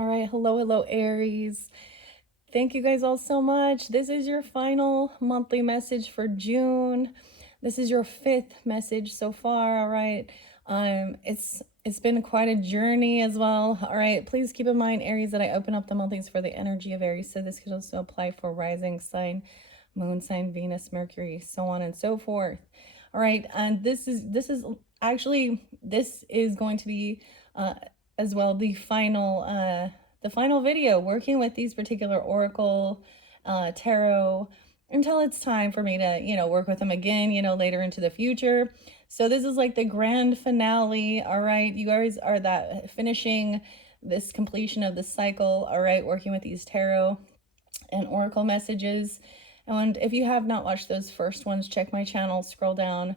All right, hello, Aries. Thank you guys all so much. This is your final monthly message for June. This is your fifth message so far. All right. It's been quite a journey as well. All right. Please keep in mind, Aries, that I open up the monthlies for the energy of Aries. So this could also apply for rising sign, moon sign, Venus, Mercury, so on and so forth. All right. And this is going to be as well the final video working with these particular oracle tarot until it's time for me to work with them again later into the future. So this is like the grand finale. All right, you guys are that finishing this completion of the cycle. All right, working with these tarot and oracle messages. And if you have not watched those first ones, check my channel, scroll down,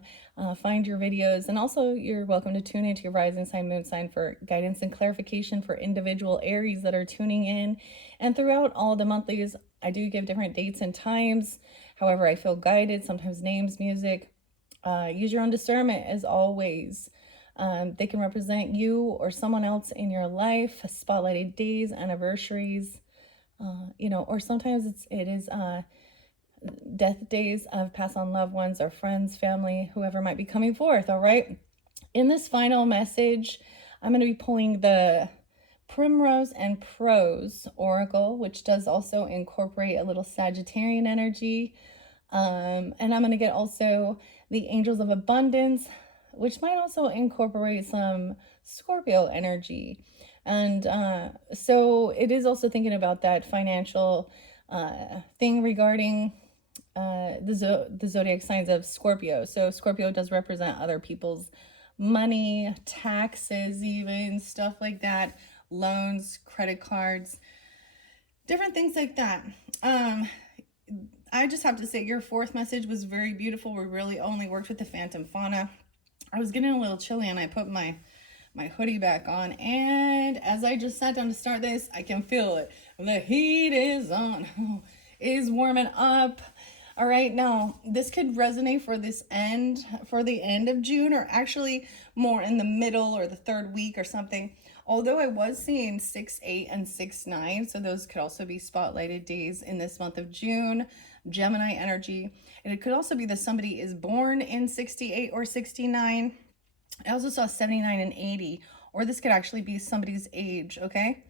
find your videos. And also, you're welcome to tune into your rising sign, moon sign for guidance and clarification for individual Aries that are tuning in. And throughout all the monthlies, I do give different dates and times. However, I feel guided, sometimes names, music. Use your own discernment as always. They can represent you or someone else in your life, spotlighted days, anniversaries, or sometimes it is death days of passed on loved ones or friends, family, whoever might be coming forth. All right. In this final message, I'm going to be pulling the Primrose and Prose Oracle, which does also incorporate a little Sagittarian energy. And I'm going to get also the Angels of Abundance, which might also incorporate some Scorpio energy. And so it is also thinking about that financial thing regarding the zodiac signs of Scorpio. So Scorpio does represent other people's money, taxes, even stuff like that, loans, credit cards, different things like that. I just have to say your fourth message was very beautiful. We really only worked with the Phantom Fauna. I was getting a little chilly and I put my hoodie back on, and as I just sat down to start this, I can feel it. The heat is on. Is warming up. All right, now this could resonate for the end of June, or actually more in the middle or the third week or something. Although I was seeing 6-8 and 6-9, so those could also be spotlighted days in this month of June. Gemini energy. And it could also be that somebody is born in 68 or 69. I also saw 79 and 80, or this could actually be somebody's age, okay?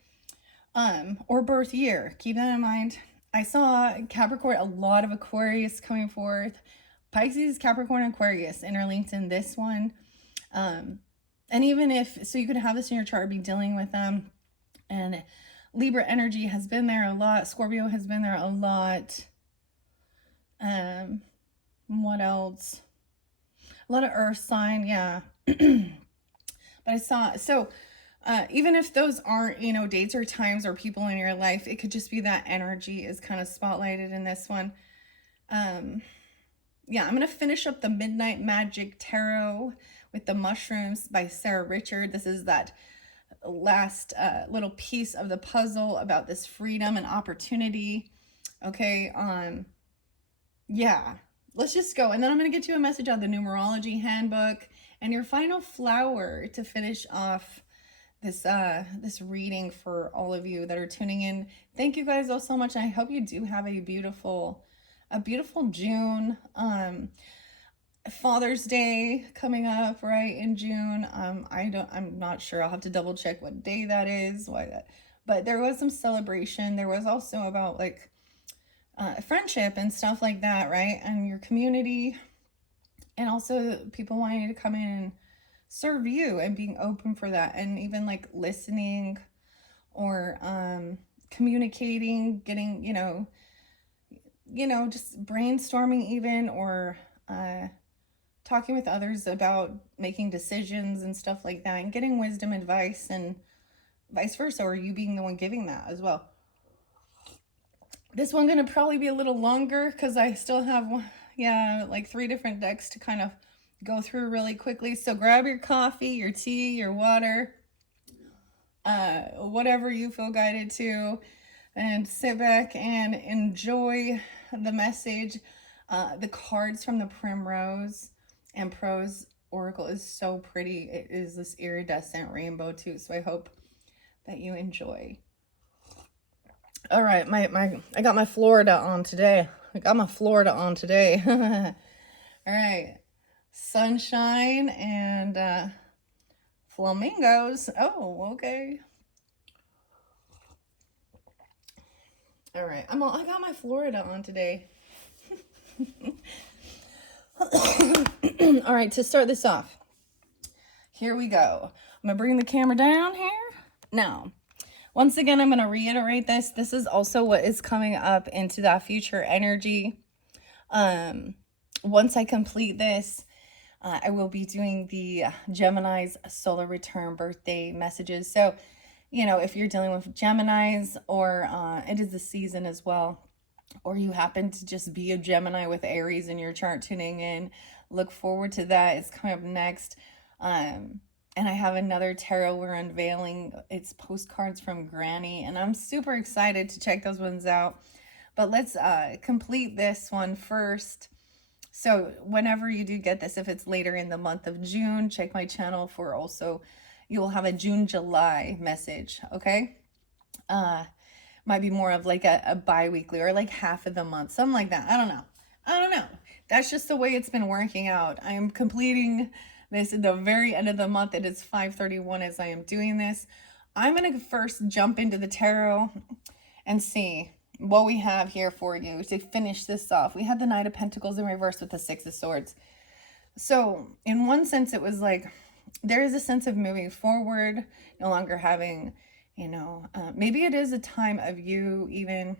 Or birth year. Keep that in mind. I saw Capricorn, a lot of Aquarius coming forth. Pisces, Capricorn, Aquarius interlinked in this one. And even so you could have this in your chart, be dealing with them. And Libra energy has been there a lot. Scorpio has been there a lot. What else? A lot of earth sign, yeah. But I saw, so even if those aren't, dates or times or people in your life, it could just be that energy is kind of spotlighted in this one. Yeah, I'm going to finish up the Midnight Magic Tarot with the Mushrooms by Sarah Richard. This is that last little piece of the puzzle about this freedom and opportunity. Okay, yeah, let's just go. And then I'm going to get you a message on the numerology handbook and your final flower to finish off this reading for all of you that are tuning in. Thank you guys all so much. I hope you do have a beautiful June. Father's Day coming up right in June. I'm not sure. I'll have to double check what day that is, but there was some celebration. There was also about like friendship and stuff like that, right? And your community, and also people wanting to come in and serve you and being open for that, and even like listening or communicating, getting just brainstorming even, or talking with others about making decisions and stuff like that, and getting wisdom advice and vice versa, or you being the one giving that as well. This one gonna probably be a little longer because I still have like 3 different decks to kind of go through really quickly. So grab your coffee, your tea, your water, whatever you feel guided to, and sit back and enjoy the message. The cards from the Primrose and Prose Oracle is so pretty. It is this iridescent rainbow too, so I hope that you enjoy. All right, I got my Florida on today. All right. Sunshine and flamingos. Oh, okay. All right. I got my Florida on today. All right, to start this off, here we go. I'm gonna bring the camera down here. Now, once again, I'm gonna reiterate this. This is also what is coming up into that future energy. Once I complete this, I will be doing the Gemini's solar return birthday messages. So, if you're dealing with Geminis, or it is the season as well, or you happen to just be a Gemini with Aries in your chart tuning in, look forward to that. It's coming up next. And I have another tarot we're unveiling. It's postcards from Granny, and I'm super excited to check those ones out. But let's complete this one first. So whenever you do get this, if it's later in the month of June, check my channel for also, you will have a June-July message, okay? Might be more of like a bi-weekly or like half of the month, something like that. I don't know. That's just the way it's been working out. I am completing this at the very end of the month. It is 5:31 as I am doing this. I'm going to first jump into the tarot and see what we have here for you to finish this off. We had the Knight of Pentacles in reverse with the Six of Swords. So in one sense, it was like there is a sense of moving forward, no longer having, maybe it is a time of you even,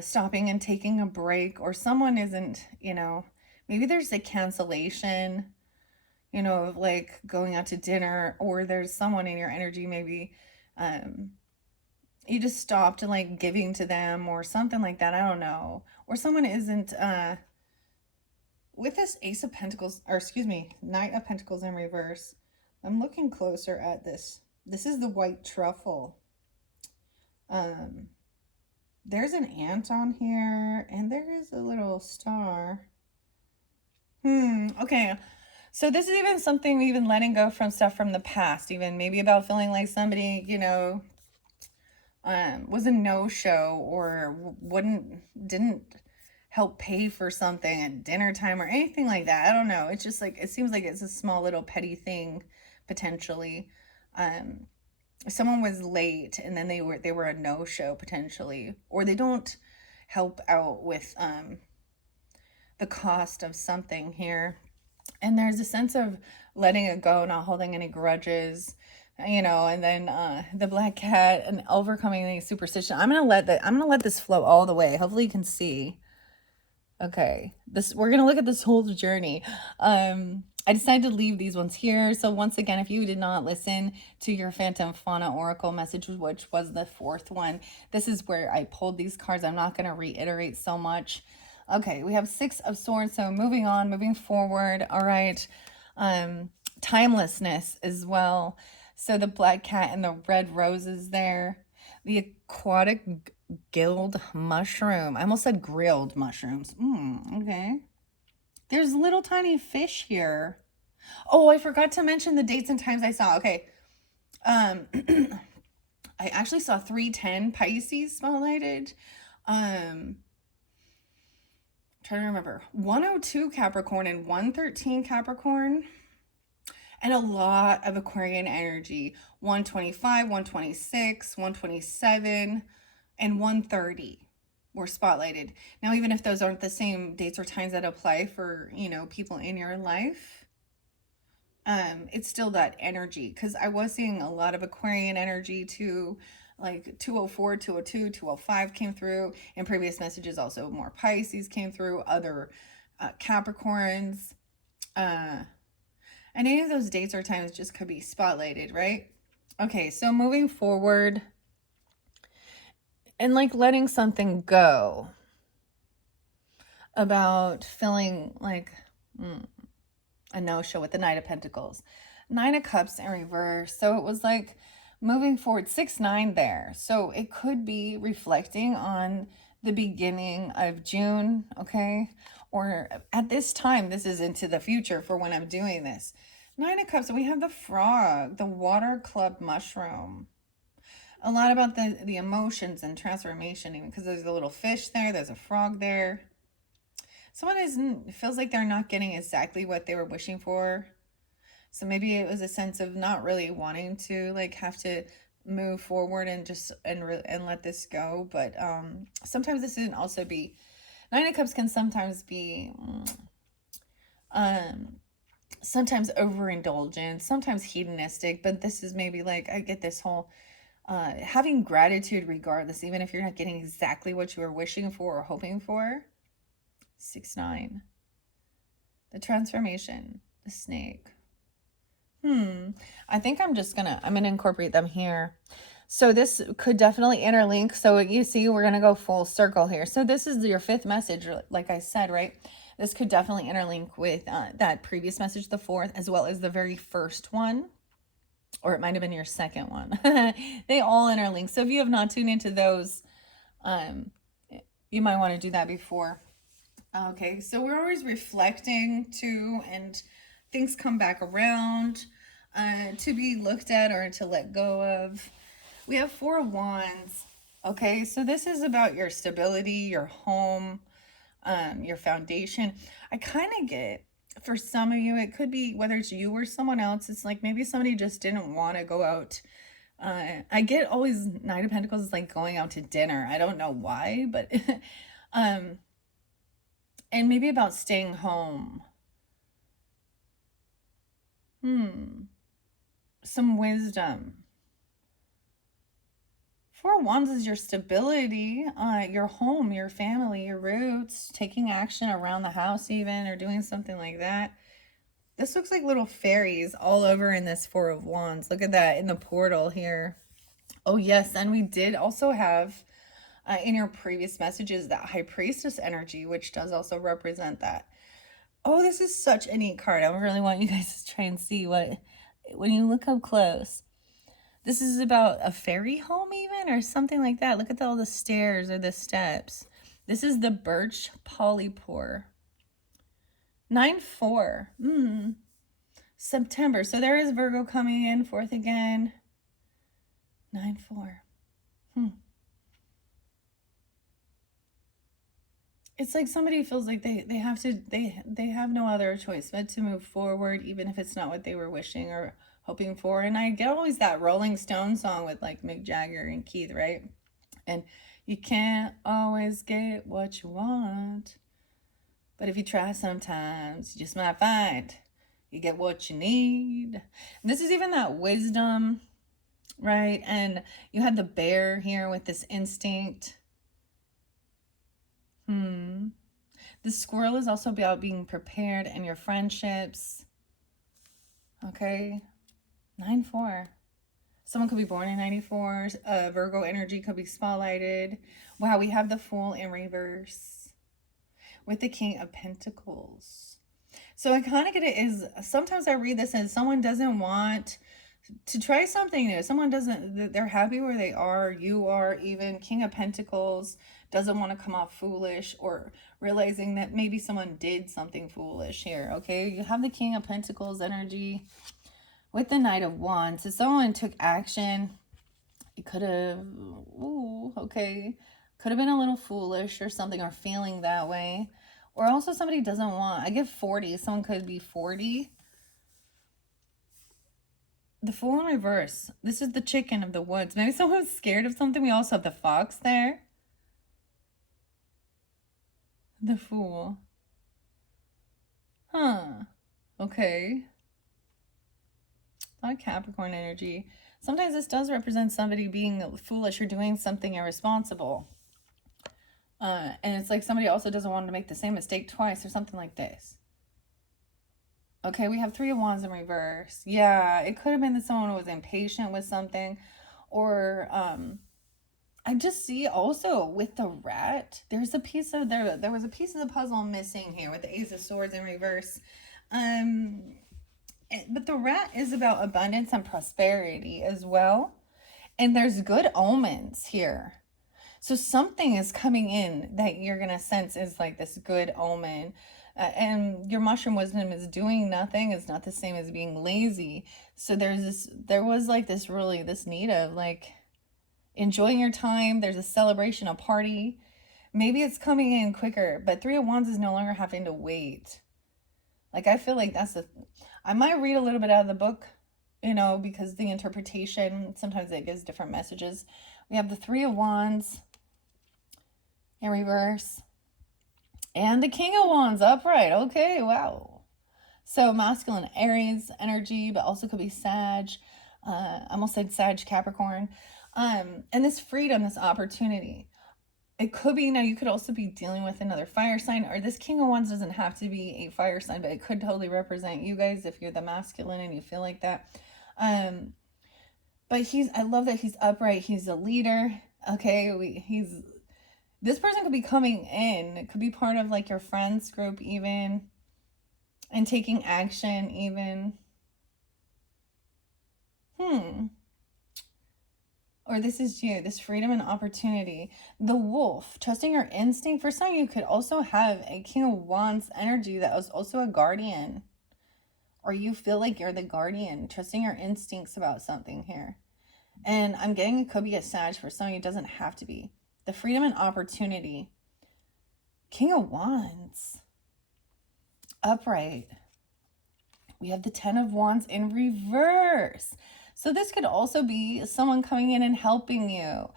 stopping and taking a break, or someone isn't, maybe there's a cancellation, of like going out to dinner, or there's someone in your energy, maybe, you just stopped like giving to them or something like that. I don't know. Or someone isn't, with this Ace of Pentacles, or excuse me, Knight of Pentacles in reverse. I'm looking closer at this. This is the white truffle. There's an ant on here, and there is a little star. Okay. So this is even something, even letting go from stuff from the past, even maybe about feeling like somebody, was a no-show, or didn't help pay for something at dinner time or anything like that. I don't know. It's just like, it seems like it's a small little petty thing, potentially. Someone was late, and then they were a no-show potentially, or they don't help out with the cost of something here. And there's a sense of letting it go, not holding any grudges, and then the black cat and overcoming the superstition. I'm gonna let this flow all the way. Hopefully you can see. Okay, we're gonna look at this whole journey. I decided to leave these ones here. So once again, if you did not listen to your Phantom Fauna Oracle message, which was the fourth one, this is where I pulled these cards. I'm not gonna reiterate so much. Okay, we have Six of Swords. So moving on, moving forward. All right, timelessness as well. So the black cat and the red roses there. The aquatic guild mushroom. I almost said grilled mushrooms. Okay. There's little tiny fish here. Oh, I forgot to mention the dates and times I saw. Okay. I actually saw 310 Pisces spotlighted. Trying to remember. 102 Capricorn and 113 Capricorn. And a lot of Aquarian energy. 125, 126, 127, and 130 were spotlighted. Now, even if those aren't the same dates or times that apply for, people in your life, it's still that energy. Because I was seeing a lot of Aquarian energy too, like 204, 202, 205 came through. In previous messages, also more Pisces came through, other Capricorns. And any of those dates or times just could be spotlighted, right? Okay, so moving forward and like letting something go about feeling like a no-show with the Knight of Pentacles. Nine of Cups in reverse. So it was like moving forward, 6-9 there. So it could be reflecting on the beginning of June, okay? Or at this time, this is into the future for when I'm doing this. Nine of Cups, and we have the frog, the water club mushroom. a lot about the emotions and transformation, even because there's a little fish there, there's a frog there. Someone feels like they're not getting exactly what they were wishing for. So maybe it was a sense of not really wanting to like have to move forward and just and let this go. But sometimes this can also be, Nine of Cups can sometimes be um sometimes overindulgent, sometimes hedonistic, but this is maybe like I get this whole having gratitude regardless, even if you're not getting exactly what you were wishing for or hoping for. 6-9. The transformation, the snake. I think I'm gonna incorporate them here. So this could definitely interlink. So you see, we're gonna go full circle here. So this is your fifth message, like I said, right? This could definitely interlink with that previous message, the fourth, as well as the very first one, or it might have been your second one. They all interlink. So if you have not tuned into those, you might want to do that before. Okay, so we're always reflecting too, and things come back around to be looked at or to let go of. We have 4 of Wands. Okay, so this is about your stability, your home, your foundation. I kind of get, for some of you, it could be whether it's you or someone else, it's like maybe somebody just didn't want to go out. I get always Knight of Pentacles is like going out to dinner. I don't know why, but and maybe about staying home. Some wisdom. 4 of Wands is your stability, your home, your family, your roots, taking action around the house even, or doing something like that. This looks like little fairies all over in this 4 of Wands. Look at that in the portal here. Oh yes, and we did also have in your previous messages that High Priestess energy, which does also represent that. Oh, this is such a neat card. I really want you guys to try and see what, when you look up close. This is about a fairy home even, or something like that. Look at all the stairs or the steps. This is the Birch Polypore. 9-4. September. So there is Virgo coming in, fourth again. 9-4. It's like somebody feels like they have to, they have no other choice but to move forward, even if it's not what they were wishing or hoping for. And I get always that Rolling Stone song with like Mick Jagger and Keith, right? And you can't always get what you want, but if you try sometimes, you just might find you get what you need. And this is even that wisdom, right? And you have the bear here with this instinct. The squirrel is also about being prepared in your friendships. Okay. 9-4. Someone could be born in 94. Virgo energy could be spotlighted. Wow, we have the Fool in reverse with the King of Pentacles. So I kind of get it is, sometimes I read this and someone doesn't want to try something new. Someone doesn't, they're happy where they are. You are even. King of Pentacles doesn't want to come off foolish, or realizing that maybe someone did something foolish here. Okay, you have the King of Pentacles energy with the Knight of Wands. So someone took action. It could have, okay, could have been a little foolish or something, or feeling that way. Or also somebody doesn't want, I get 40. Someone could be 40. The Fool in reverse. This is the chicken of the woods. Maybe someone's scared of something. We also have the fox there. The Fool. Okay. A lot of Capricorn energy. Sometimes this does represent somebody being foolish or doing something irresponsible. And it's like somebody also doesn't want to make the same mistake twice or something like this. Okay, we have 3 of Wands in reverse. Yeah, it could have been that someone was impatient with something, or I just see also with the rat, there's a piece of there was a piece of the puzzle missing here with the Ace of Swords in reverse. But the rat is about abundance and prosperity as well. And there's good omens here. So something is coming in that you're going to sense is like this good omen. And your mushroom wisdom is doing nothing. It's not the same as being lazy. So there was like this need of like enjoying your time. There's a celebration, a party. Maybe it's coming in quicker, but Three of Wands is no longer having to wait. Like, I feel like I might read a little bit out of the book, because the interpretation, sometimes it gives different messages. We have the Three of Wands in reverse and the King of Wands upright. Okay, wow. So masculine Aries energy, but also could be Sag. I almost said Sag Capricorn. And this freedom, this opportunity. It could be, you could also be dealing with another fire sign, or this King of Wands doesn't have to be a fire sign, but it could totally represent you guys if you're the masculine and you feel like that. But I love that he's upright. He's a leader. Okay, this person could be coming in. It could be part of like your friends group even, and taking action even. Or this is you, this freedom and opportunity. The wolf, trusting your instinct. For some of you could also have a King of Wands energy that was also a guardian. Or you feel like you're the guardian, trusting your instincts about something here. And I'm getting it could be a Sag. For some of you, it doesn't have to be. The freedom and opportunity. King of Wands. Upright. We have the Ten of Wands in reverse. So this could also be someone coming in and helping you,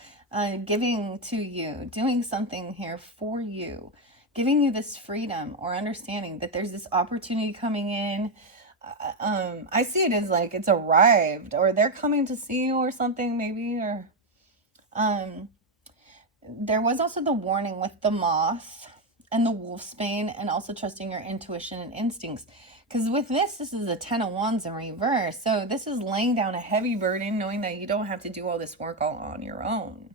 giving to you, doing something here for you, giving you this freedom or understanding that there's this opportunity coming in. I see it as like it's arrived, or they're coming to see you or something maybe, or there was also the warning with the moth and the wolfsbane, and also trusting your intuition and instincts. Because with this is a Ten of Wands in reverse. So this is laying down a heavy burden, knowing that you don't have to do all this work all on your own.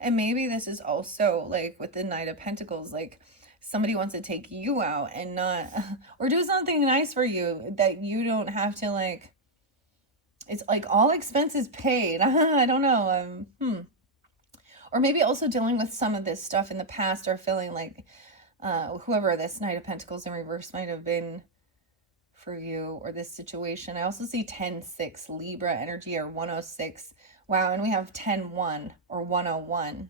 And maybe this is also like with the Knight of Pentacles, like somebody wants to take you out and not, or do something nice for you that you don't have to like, it's like all expenses paid. I don't know. Or maybe also dealing with some of this stuff in the past, or feeling like whoever this Knight of Pentacles in reverse might have been for you, or this situation. I also see 10-6 Libra energy, or 106. Wow, and we have 10-1 or 101.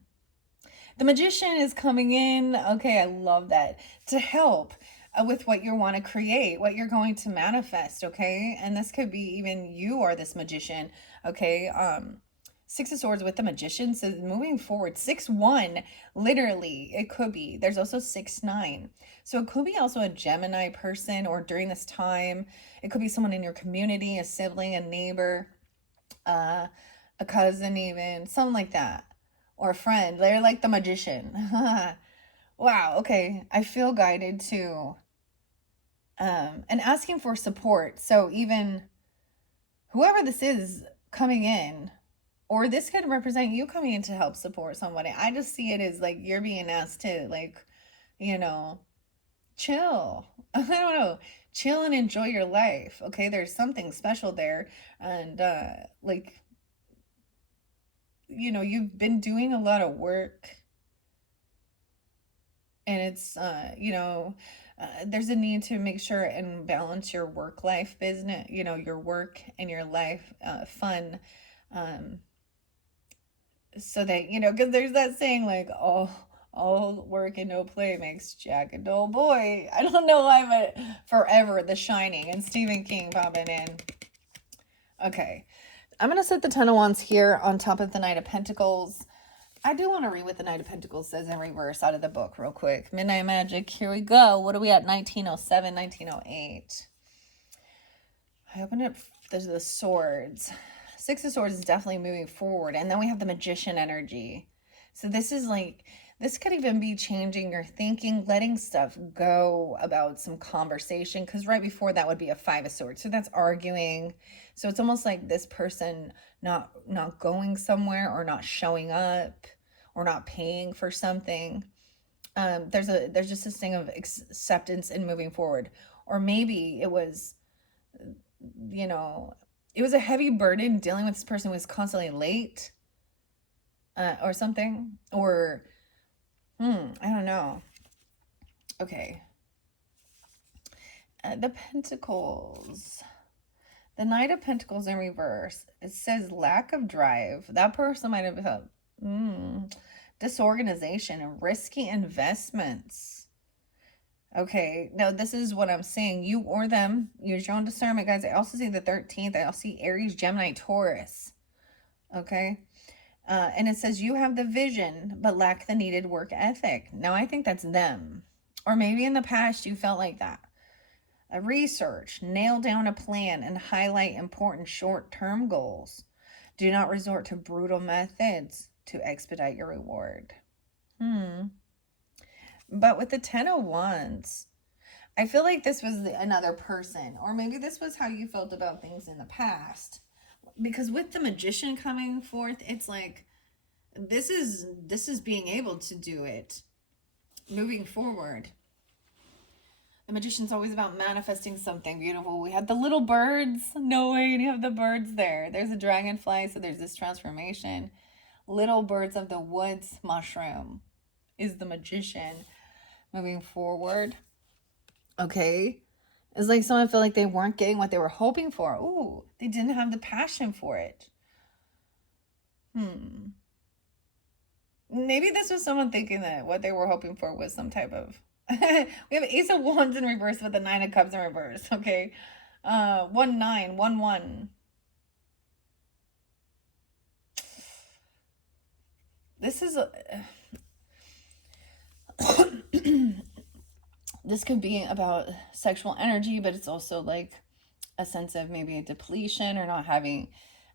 The Magician is coming in. Okay, I love that. To help with what you want to create, what you're going to manifest, okay? And this could be even you are this magician, okay? Six of Swords with the Magician. So moving forward, 6-1, literally, it could be. There's also 6-9. So it could be also a Gemini person, or during this time, it could be someone in your community, a sibling, a neighbor, a cousin even, something like that. Or a friend. They're like the Magician. Wow, okay. I feel guided to, and asking for support. So even whoever this is coming in, or this could represent you coming in to help support somebody. I just see it as like you're being asked to like, chill. I don't know. Chill and enjoy your life. Okay, there's something special there. And like, you've been doing a lot of work. And it's, there's a need to make sure and balance your work-life business, your work and your life fun. So that, because there's that saying like, all work and no play makes Jack a dull boy. I don't know why, but forever The Shining and Stephen King popping in. Okay. I'm going to set the Ten of Wands here on top of the Knight of Pentacles. I do want to read what the Knight of Pentacles says in reverse out of the book real quick. Midnight Magic, here we go. What are we at? 1907, 1908. I opened up the Swords. Six of Swords is definitely moving forward. And then we have the Magician energy. So this is like, this could even be changing your thinking, letting stuff go about some conversation. Because right before that would be a Five of Swords. So that's arguing. So it's almost like this person not going somewhere, or not showing up, or not paying for something. There's just this thing of acceptance and moving forward. Or maybe it was, it was a heavy burden dealing with this person who was constantly late, or something, or I don't know. Okay. The Pentacles. The Knight of Pentacles in reverse. It says lack of drive. That person might have felt disorganization and risky investments. Okay, now this is what I'm saying. You or them, use your own discernment, guys. I also see the 13th. I also see Aries, Gemini, Taurus. Okay. And it says you have the vision, but lack the needed work ethic. Now, I think that's them. Or maybe in the past you felt like that. Research, nail down a plan, and highlight important short-term goals. Do not resort to brutal methods to expedite your reward. But with the 10 of Wands, I feel like this was another person, or maybe this was how you felt about things in the past. Because with the Magician coming forth, it's like this is being able to do it moving forward. The Magician's always about manifesting something beautiful. We had the little birds. No way, you have the birds there. There's a dragonfly, so there's this transformation. Little birds of the woods mushroom is the Magician moving forward. Okay. It's like someone felt like they weren't getting what they were hoping for. Ooh, they didn't have the passion for it. Maybe this was someone thinking that what they were hoping for was some type of... we have Ace of Wands in reverse with the Nine of Cups in reverse. Okay. 1-9, 1-1. This is a... this could be about sexual energy, but it's also like a sense of maybe a depletion or not having...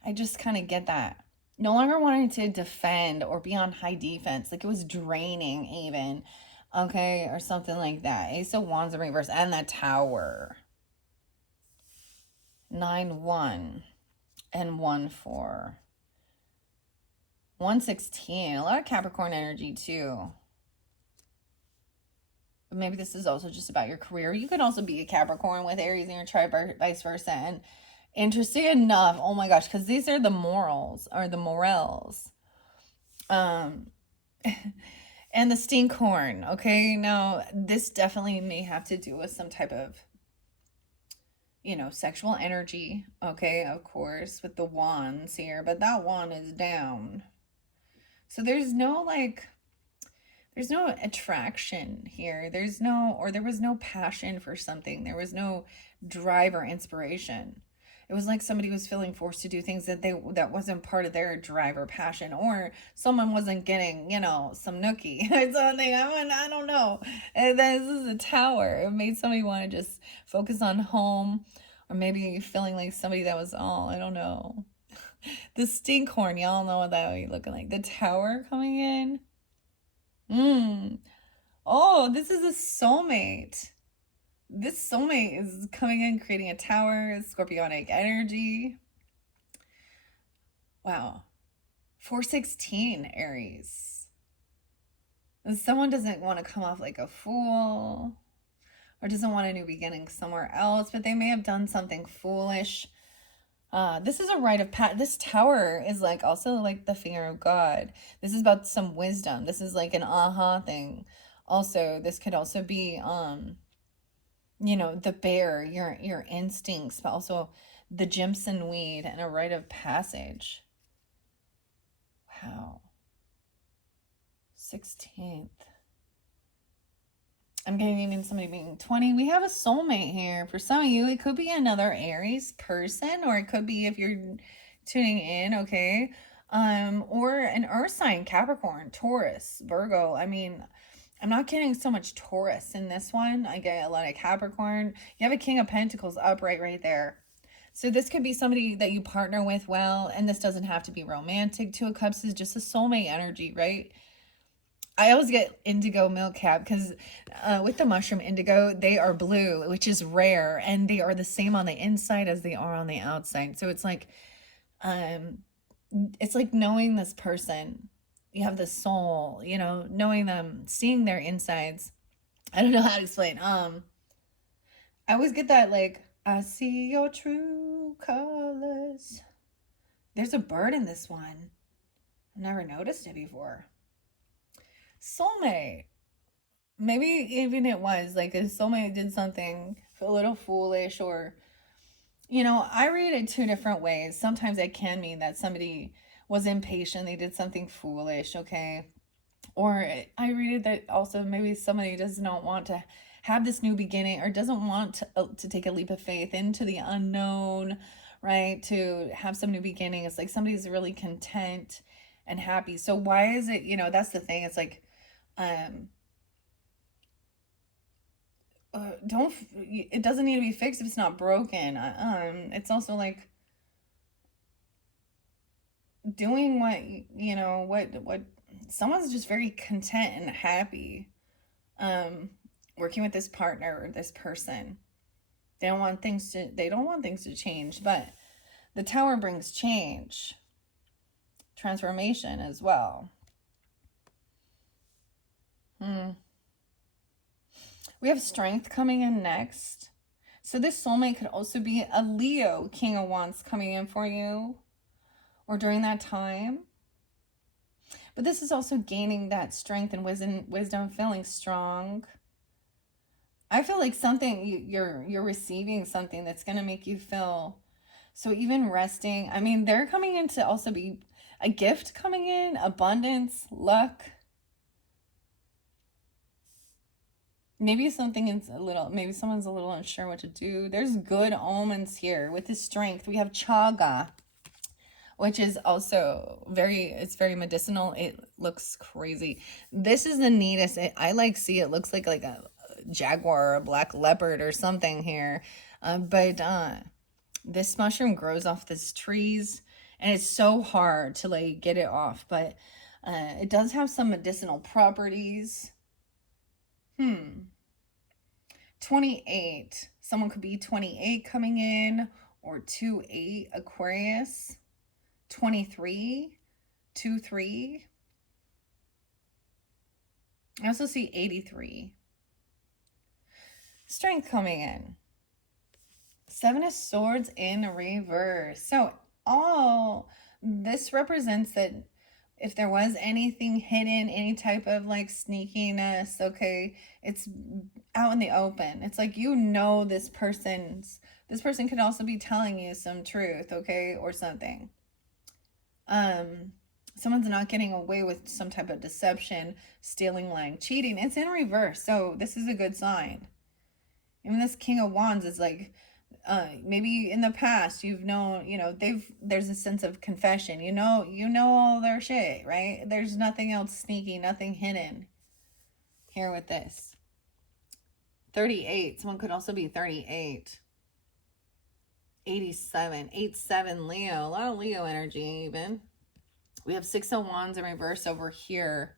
I just kind of get that. No longer wanting to defend or be on high defense. Like it was draining even. Okay, or something like that. Ace of Wands in reverse and the Tower. 9-1 and 1-4. 116. A lot of Capricorn energy too. But maybe this is also just about your career. You could also be a Capricorn with Aries in your chart, vice versa. And interesting enough, oh my gosh, because these are the morals or the morels. And the stinkhorn. Okay, now this definitely may have to do with some type of, you know, sexual energy. Okay, of course, with the wands here, but that wand is down. So there's no like, there's no attraction here. There's no, or there was no passion for something. There was no drive or inspiration. It was like somebody was feeling forced to do things that wasn't part of their drive or passion, or someone wasn't getting, you know, some nookie or something. I don't know. And this is a Tower. It made somebody want to just focus on home, or maybe feeling like somebody that was all, I don't know. The stinkhorn, y'all know what that would be looking like. The Tower coming in. Oh, this is a soulmate. This soulmate is coming in, creating a tower, scorpionic energy. Wow. 416, Aries. And someone doesn't want to come off like a fool or doesn't want a new beginning somewhere else, but they may have done something foolish. This is a rite of this Tower is like also like the finger of God. This is about some wisdom. This is like an aha thing. Also, this could also be you know, the bear, your instincts, but also the Jimson weed and a rite of passage. Wow. 16th. I'm getting even somebody being 20. We have a soulmate here. For some of you, it could be another Aries person, or it could be if you're tuning in, okay? Or an earth sign, Capricorn, Taurus, Virgo. I mean, I'm not getting so much Taurus in this one. I get a lot of Capricorn. You have a King of Pentacles upright right there. So this could be somebody that you partner with well, and this doesn't have to be romantic. Two of Cups is just a soulmate energy, right? I always get indigo milk cap because with the mushroom indigo, they are blue, which is rare, and they are the same on the inside as they are on the outside. So it's like knowing this person. You have the soul, you know, knowing them, seeing their insides. I don't know how to explain. I always get that like, I see your true colors. There's a bird in this one. I've never noticed it before. Soulmate. Maybe even it was like a soulmate did something a little foolish, or I read it two different ways. Sometimes it can mean that somebody was impatient, they did something foolish, okay? Or I read it that also maybe somebody does not want to have this new beginning, or doesn't want to take a leap of faith into the unknown, right? To have some new beginning. It's like somebody's really content and happy. So why is it, that's the thing. It's like, um, don't, it doesn't need to be fixed if it's not broken. It's also like doing what someone's just very content and happy, um, working with this partner or this person. They don't want things to change, but the tower brings change, transformation as well. We have strength coming in next. So this soulmate could also be a Leo King of Wands coming in for you, or during that time. But this is also gaining that strength and wisdom, feeling strong. I feel like something you're receiving something that's going to make you feel so, even resting. I mean, they're coming in to also be a gift coming in, abundance, luck. Maybe maybe someone's a little unsure what to do. There's good omens here. With this strength, we have chaga, which is also it's very medicinal. It looks crazy. This is the neatest. I see it looks like a jaguar or a black leopard or something here. But this mushroom grows off these trees, and it's so hard to like get it off, but it does have some medicinal properties. 28. Someone could be 28 coming in, or 2-8 Aquarius. 23, 2-3. I also see 83. Strength coming in. 7 of Swords in reverse. So all this represents that if there was anything hidden, any type of like sneakiness, okay, it's out in the open. It's like, this person could also be telling you some truth, okay, or something. Someone's not getting away with some type of deception, stealing, lying, cheating. It's in reverse, so this is a good sign. Even this King of Wands is like, maybe in the past you've known, there's a sense of confession. You know all their shit, right? There's nothing else sneaky, nothing hidden here with this. 38. Someone could also be 38. 87. 8-7 Leo. A lot of Leo energy even. We have 6 of Wands in reverse over here.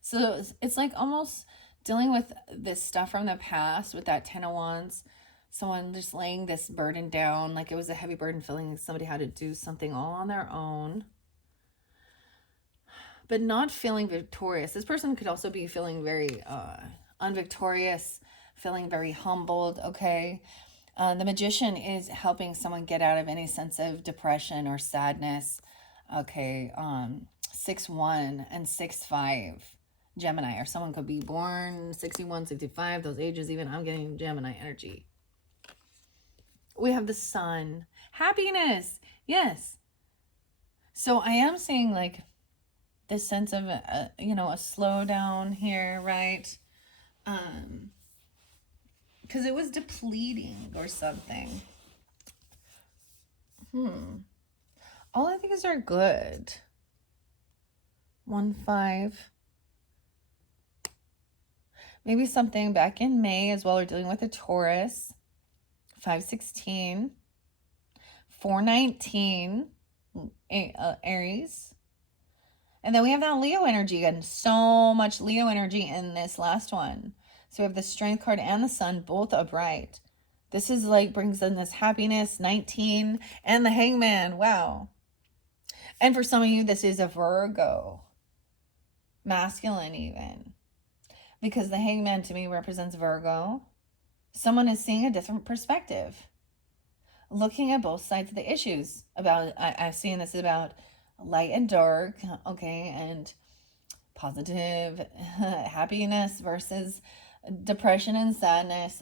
So it's like almost dealing with this stuff from the past with that 10 of Wands. Someone just laying this burden down, like it was a heavy burden, feeling like somebody had to do something all on their own, but not feeling victorious. This person could also be feeling very unvictorious, feeling very humbled, okay? The Magician is helping someone get out of any sense of depression or sadness, okay? 6-1 and 6-5 Gemini, or someone could be born 61, 65, those ages even. I'm getting Gemini energy. We have the Sun. Happiness. Yes. So I am seeing like this sense of, a slowdown here, right? Because it was depleting or something. All I think is are good. 1-5. Maybe something back in May as well. We're dealing with a Taurus. 5-16. 4-19. Aries. And then we have that Leo energy, and so much Leo energy in this last one. So we have the Strength card and the Sun, both upright. This is like brings in this happiness. 19 and the Hangman. Wow. And for some of you, this is a Virgo. Masculine even. Because the Hangman to me represents Virgo. Someone is seeing a different perspective. Looking at both sides of the issues. I've seen this about light and dark, okay, and positive happiness versus depression and sadness.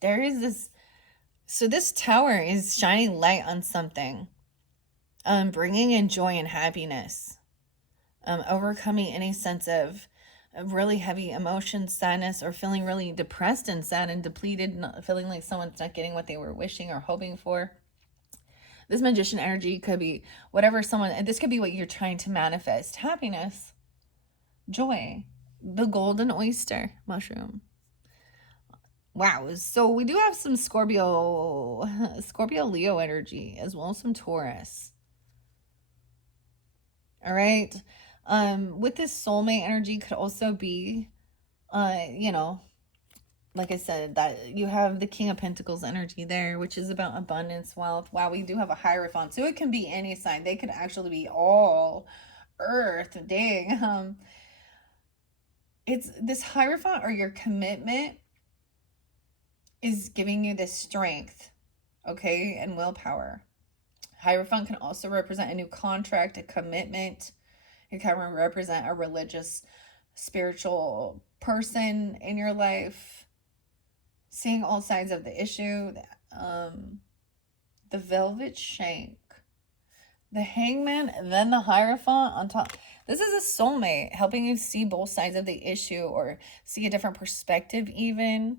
there is this, so this tower is shining light on something, bringing in joy and happiness, overcoming any sense of really heavy emotions, sadness, or feeling really depressed and sad and depleted, not feeling like someone's not getting what they were wishing or hoping for. This magician energy could be whatever someone, and this could be what you're trying to manifest: happiness, joy, the golden oyster mushroom. Wow, so we do have some Scorpio, Scorpio Leo energy, as well as some Taurus. All right. With this soulmate energy could also be, you know, like I said, that you have the King of Pentacles energy there, which is about abundance, wealth. Wow, we do have a Hierophant, so it can be any sign. They could actually be all Earth. Dang. It's this Hierophant, or your commitment, is giving you this strength, okay, and willpower. Hierophant can also represent a new contract, a commitment. It can represent a religious, spiritual person in your life, seeing all sides of the issue. The Velvet Shank, the Hangman, and then the Hierophant on top. This is a soulmate helping you see both sides of the issue, or see a different perspective even.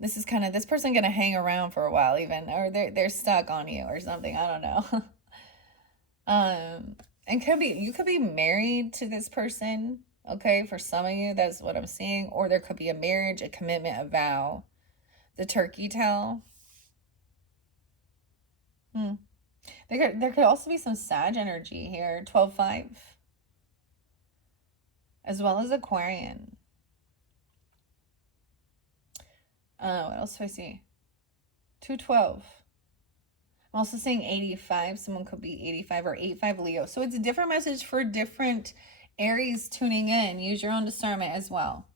This is kind of, this person gonna hang around for a while even, or they're stuck on you or something. I don't know. And could be, you could be married to this person, okay? For some of you, that's what I'm seeing. Or there could be a marriage, a commitment, a vow. The turkey tail. There could also be some Sag energy here. 12-5. As well as Aquarian. What else do I see? 212. I'm also seeing 85. Someone could be 85 or 85 Leo. So it's a different message for different Aries tuning in. Use your own discernment as well.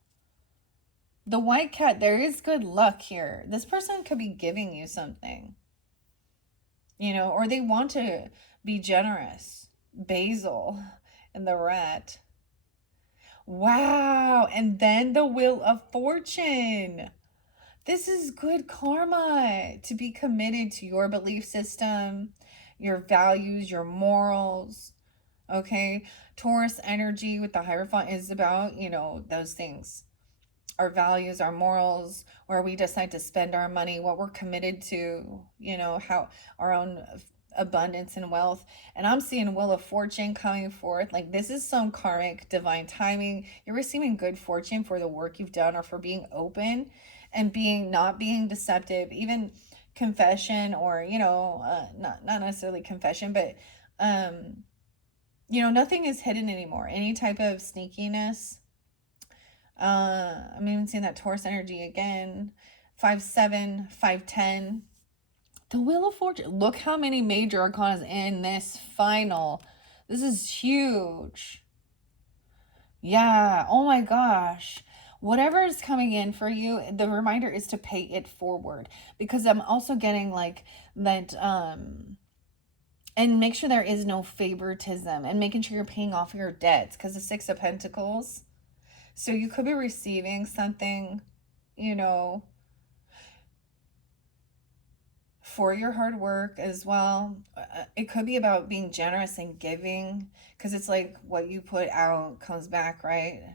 The White Cat, there is good luck here. This person could be giving you something, you know, or they want to be generous. Basil and the Rat. Wow. And then the Wheel of Fortune. This is good karma to be committed to your belief system, your values, your morals. Okay. Taurus energy with the Hierophant is about, you know, those things. Our values, our morals, where we decide to spend our money, what we're committed to, you know, how our own abundance and wealth. And I'm seeing Wheel of Fortune coming forth. Like, this is some karmic divine timing. You're receiving good fortune for the work you've done, or for being open and not being deceptive. Even confession, or, you know, not necessarily confession, but you know, nothing is hidden anymore. Any type of sneakiness. I'm even seeing that Taurus energy again. 5-7, 5-10. The Wheel of Fortune. Look how many major arcanas in this final. This is huge. Yeah. Oh my gosh. Whatever is coming in for you, the reminder is to pay it forward. Because I'm also getting like that, and make sure there is no favoritism, and making sure you're paying off your debts, because the Six of Pentacles. So you could be receiving something, you know, for your hard work as well. It could be about being generous and giving, because it's like what you put out comes back, right?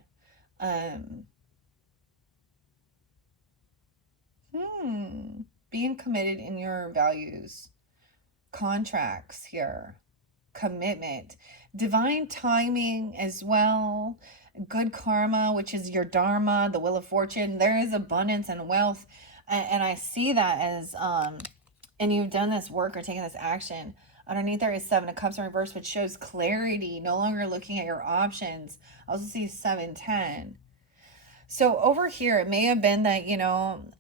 Being committed in your values, contracts here, commitment, divine timing as well, good karma, which is your dharma, the Wheel of Fortune. There is abundance and wealth, and I see that as and you've done this work or taken this action. Underneath there is 7 of Cups in reverse, which shows clarity, no longer looking at your options. I also see 7-10. So over here, it may have been that, you know,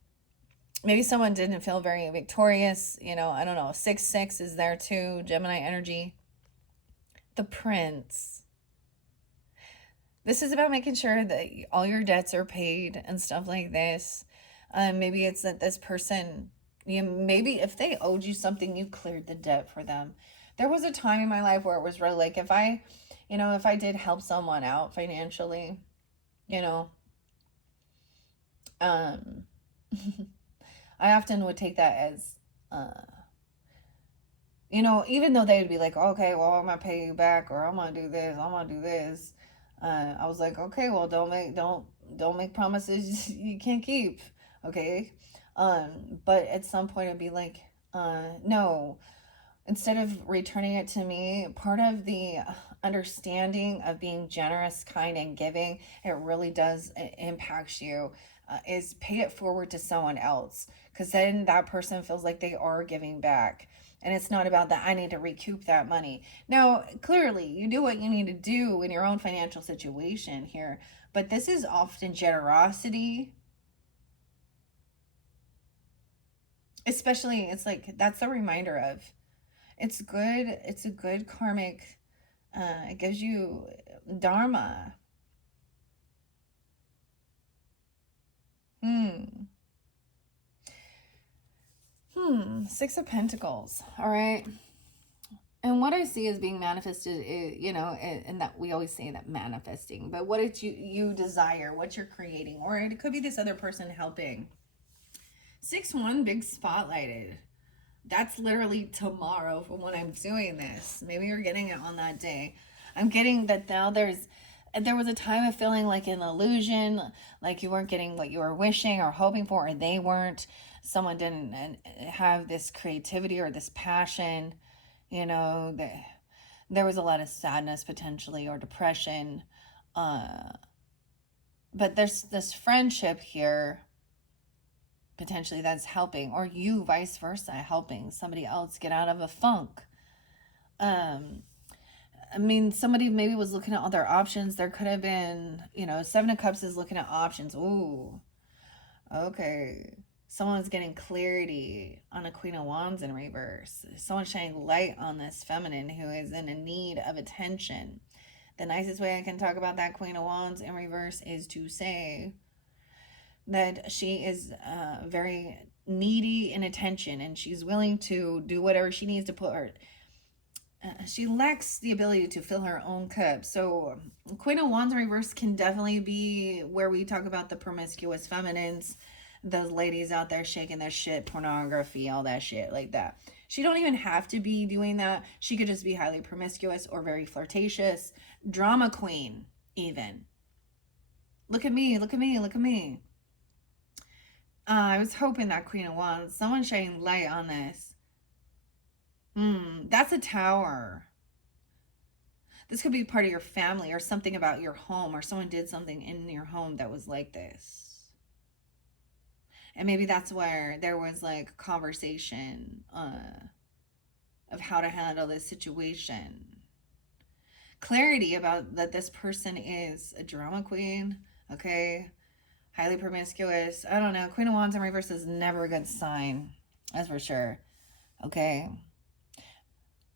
maybe someone didn't feel very victorious. You know, I don't know. 6-6 is there too. Gemini energy. The Prince. This is about making sure that all your debts are paid and stuff like this. Maybe it's that this person, maybe if they owed you something, you cleared the debt for them. There was a time in my life where it was really like, if I did help someone out financially, you know, I often would take that as, uh, even though they would be like, okay, well, I'm gonna pay you back, or I'm gonna do this, I'm gonna do this. I was like, okay, well, don't make promises you can't keep, okay. But at some point, it'd be like, no. Instead of returning it to me, part of the understanding of being generous, kind, and giving, it really does impact you, is pay it forward to someone else. Because then that person feels like they are giving back. And it's not about that I need to recoup that money. Now, clearly, you do what you need to do in your own financial situation here. But this is often generosity. Especially, it's like that's a reminder of it's good. It's a good karmic. It gives you dharma. Hmm. Six of Pentacles. All right. And what I see is being manifested, and that we always say that manifesting, but what did you desire, what you're creating, or it could be this other person helping. 6-1, big spotlighted. That's literally tomorrow from when I'm doing this. Maybe you're getting it on that day. I'm getting that now there was a time of feeling like an illusion, like you weren't getting what you were wishing or hoping for, or they weren't. Someone didn't have this creativity or this passion. There was a lot of sadness potentially or depression. But there's this friendship here potentially that's helping, or you vice versa helping somebody else get out of a funk. I mean, somebody maybe was looking at all their options. There could have been, Seven of Cups is looking at options. Ooh, okay. Someone's getting clarity on a Queen of Wands in reverse. Someone's shining light on this feminine who is in a need of attention. The nicest way I can talk about that Queen of Wands in reverse is to say that she is very needy in attention, and she's willing to do whatever she needs to put her. She lacks the ability to fill her own cup. So, Queen of Wands in reverse can definitely be where we talk about the promiscuous feminines, those ladies out there shaking their shit, pornography, all that shit like that. She don't even have to be doing that. She could just be highly promiscuous or very flirtatious. Drama queen, even. Look at me, look at me, look at me. I was hoping that Queen of Wands, someone shining light on this. That's a tower. This could be part of your family or something about your home, or someone did something in your home that was like this. And maybe that's where there was like conversation of how to handle this situation. Clarity about that this person is a drama queen, okay? Highly promiscuous. I don't know. Queen of Wands in reverse is never a good sign. That's for sure. Okay.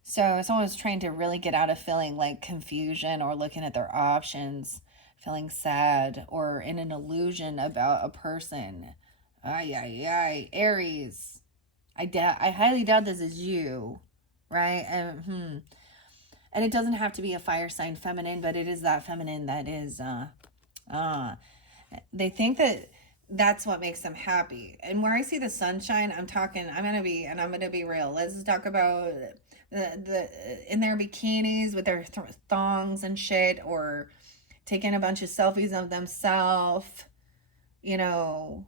So someone's trying to really get out of feeling like confusion or looking at their options, feeling sad or in an illusion about a person. Ay, ay, ay. Aries. I highly doubt this is you, right? And it doesn't have to be a fire sign feminine, but it is that feminine that is, they think that that's what makes them happy. And where I see the sunshine, I'm gonna be real. Let's talk about the in their bikinis with their thongs and shit, or taking a bunch of selfies of themselves, you know,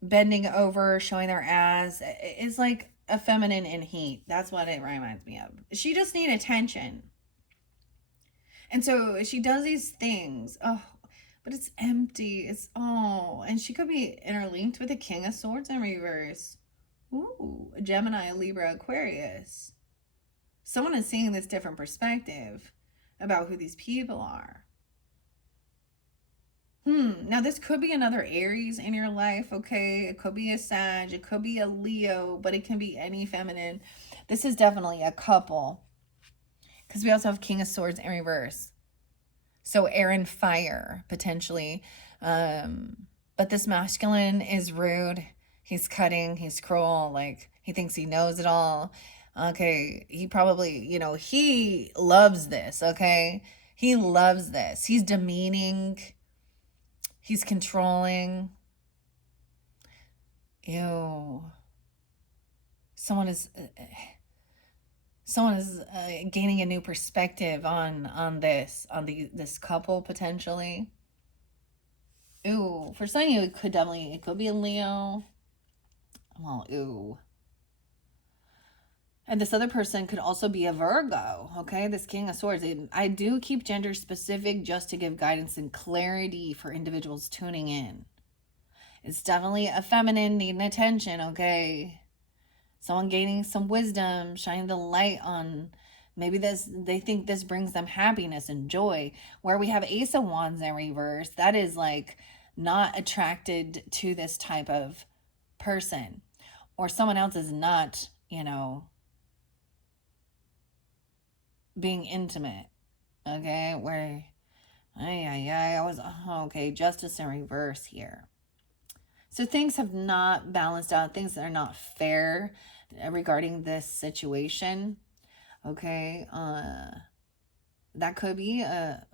bending over, showing their ass. It's like a feminine in heat. That's what it reminds me of. She just need attention. And so she does these things. Oh, but it's empty. And she could be interlinked with the King of Swords in reverse. Ooh, Gemini, Libra, Aquarius. Someone is seeing this different perspective about who these people are. Now this could be another Aries in your life, okay? It could be a Sag, it could be a Leo, but it can be any feminine. This is definitely a couple. Because we also have King of Swords in reverse. So air and fire, potentially. But this masculine is rude. He's cutting, he's cruel, like he thinks he knows it all. Okay, he probably, he loves this, okay? He loves this. He's demeaning. He's controlling. Ew. Someone is someone is gaining a new perspective on this couple potentially. Ooh, for some of you it could be a Leo. Well, ooh. And this other person could also be a Virgo, okay? This King of Swords. I do keep gender specific just to give guidance and clarity for individuals tuning in. It's definitely a feminine needing attention, okay? Someone gaining some wisdom, shining the light on maybe they think this brings them happiness and joy. Where we have Ace of Wands in reverse, that is like not attracted to this type of person. Or someone else is not, being intimate. Okay, where I was okay, justice in reverse here. So things have not balanced out. Things are not fair regarding this situation. Okay, that could be a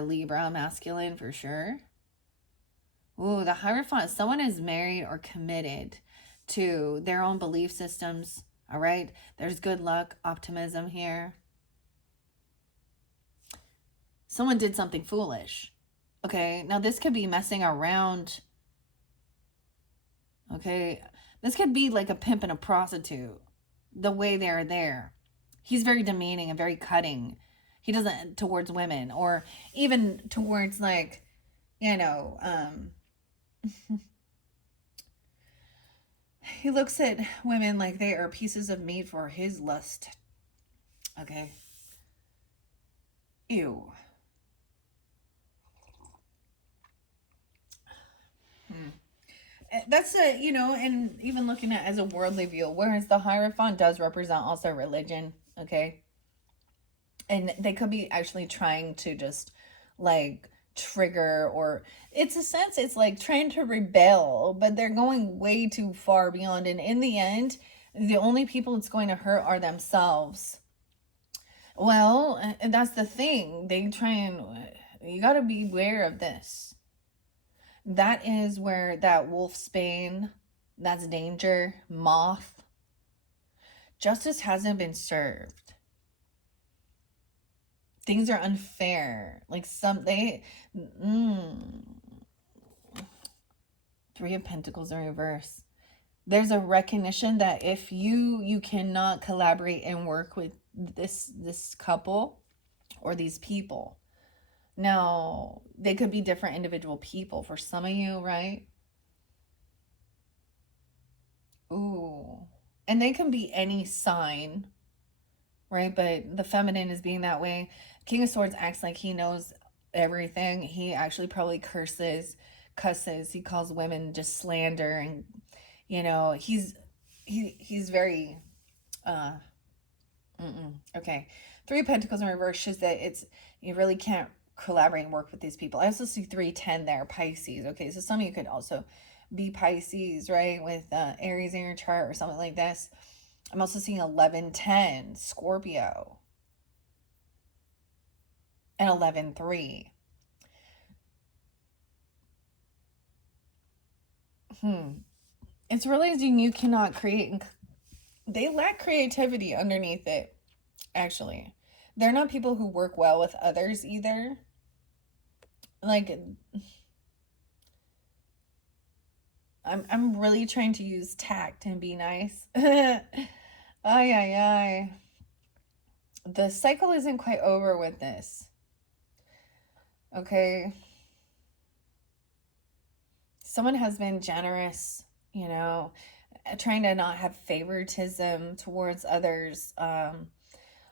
Libra masculine for sure. Ooh, the Hierophant. Someone is married or committed to their own belief systems. All right, there's good luck, optimism here. Someone did something foolish. Okay, now this could be messing around. Okay, this could be like a pimp and a prostitute. The way they're there, he's very demeaning and very cutting. He doesn't towards women or even towards like, you know, he looks at women like they are pieces of meat for his lust. Okay. Ew. That's and even looking at as a worldly view, whereas the Hierophant does represent also religion, okay? And they could be actually trying to just like trigger, or it's a sense it's like trying to rebel, but they're going way too far beyond. And in the end, the only people it's going to hurt are themselves. Well, and that's the thing. They try and you got to be aware of this. That is where that wolfsbane, that's danger, moth. Justice hasn't been served. Things are unfair. Like Three of Pentacles in reverse. There's a recognition that if you cannot collaborate and work with this couple or these people. Now, they could be different individual people for some of you, right? Ooh. And they can be any sign, right? But the feminine is being that way. King of Swords acts like he knows everything. He actually probably cusses. He calls women just slander, and he's very okay. Three of Pentacles in reverse shows that you really can't collaborate and work with these people. I also see 310 there, Pisces. Okay, so some of you could also be Pisces, right? With Aries in your chart or something like this. I'm also seeing 1110, Scorpio. And 11-3. It's realizing you cannot create. They lack creativity underneath it, actually. They're not people who work well with others either. Like, I'm really trying to use tact and be nice. Ay, ay, ay. The cycle isn't quite over with this. Okay. Someone has been generous, trying to not have favoritism towards others.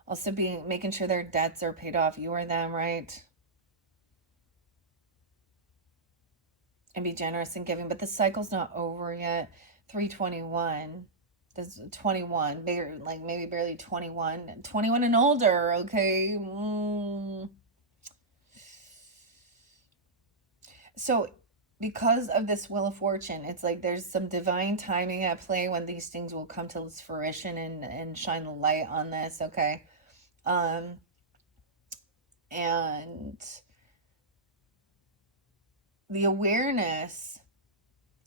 Also making sure their debts are paid off, you or them, right? And be generous in giving. But the cycle's not over yet. 321. There's 21. Like maybe barely 21. 21 and older, okay? So because of this Wheel of Fortune, it's like there's some divine timing at play when these things will come to fruition and shine the light on this, okay? And the awareness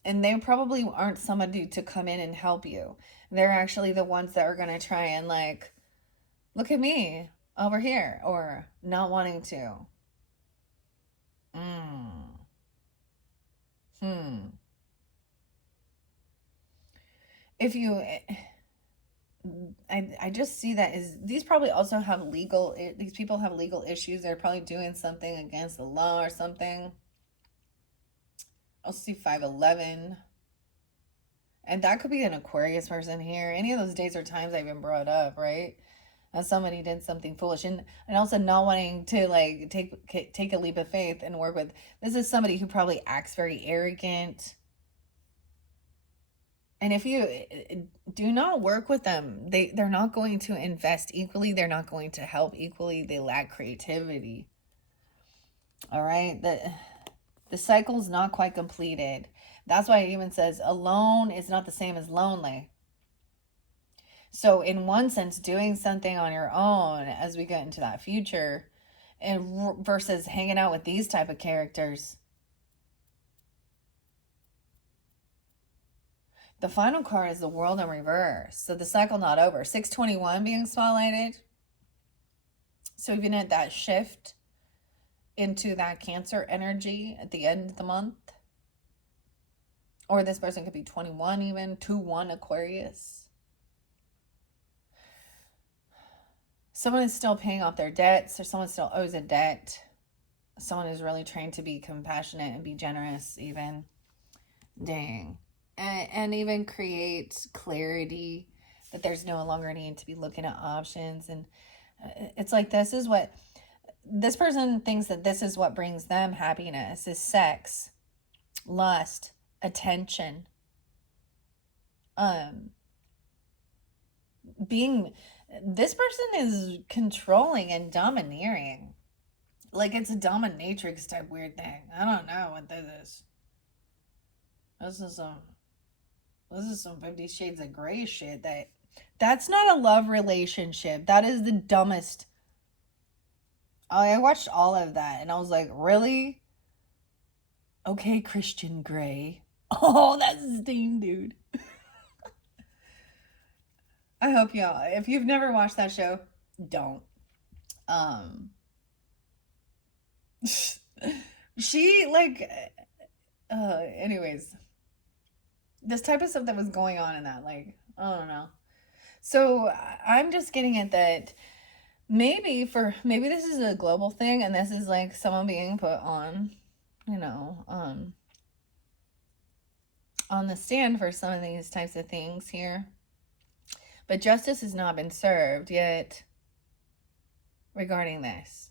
And they probably aren't somebody to come in and help you. They're actually the ones that are going to try and like, look at me over here, or not wanting to. Mm. Hmm. If you, I just see that is these probably also have legal, these people have legal issues. They're probably doing something against the law or something. I'll see 511. And that could be an Aquarius person here. Any of those days or times I've been brought up, right? As somebody did something foolish, and also not wanting to like take a leap of faith and work with. This is somebody who probably acts very arrogant. And if you do not work with them, they're not going to invest equally. They're not going to help equally. They lack creativity. All right, the cycle's not quite completed. That's why it even says alone is not the same as lonely. So in one sense, doing something on your own as we get into that future, and versus hanging out with these type of characters. The final card is the World in reverse. So the cycle not over. 621 being spotlighted. So even at that shift into that Cancer energy at the end of the month. Or this person could be 21 even. 2-1 Aquarius. Someone is still paying off their debts, or someone still owes a debt. Someone is really trained to be compassionate and be generous even. Dang. And even create clarity that there's no longer need to be looking at options. And it's like this person thinks that this is what brings them happiness, is sex, lust, attention, being, this person is controlling and domineering. Like it's a dominatrix type weird thing. I don't know what this is. This is some 50 Shades of Grey shit. That's not a love relationship. That is the dumbest. I watched all of that and I was like, really? Okay, Christian Grey. Oh, that's his name, dude. I hope y'all, if you've never watched that show, don't. She like anyways, this type of stuff that was going on in that, like, I don't know. So I'm just getting at that maybe this is a global thing, and this is like someone being put on, on the stand for some of these types of things here. But justice has not been served yet regarding this.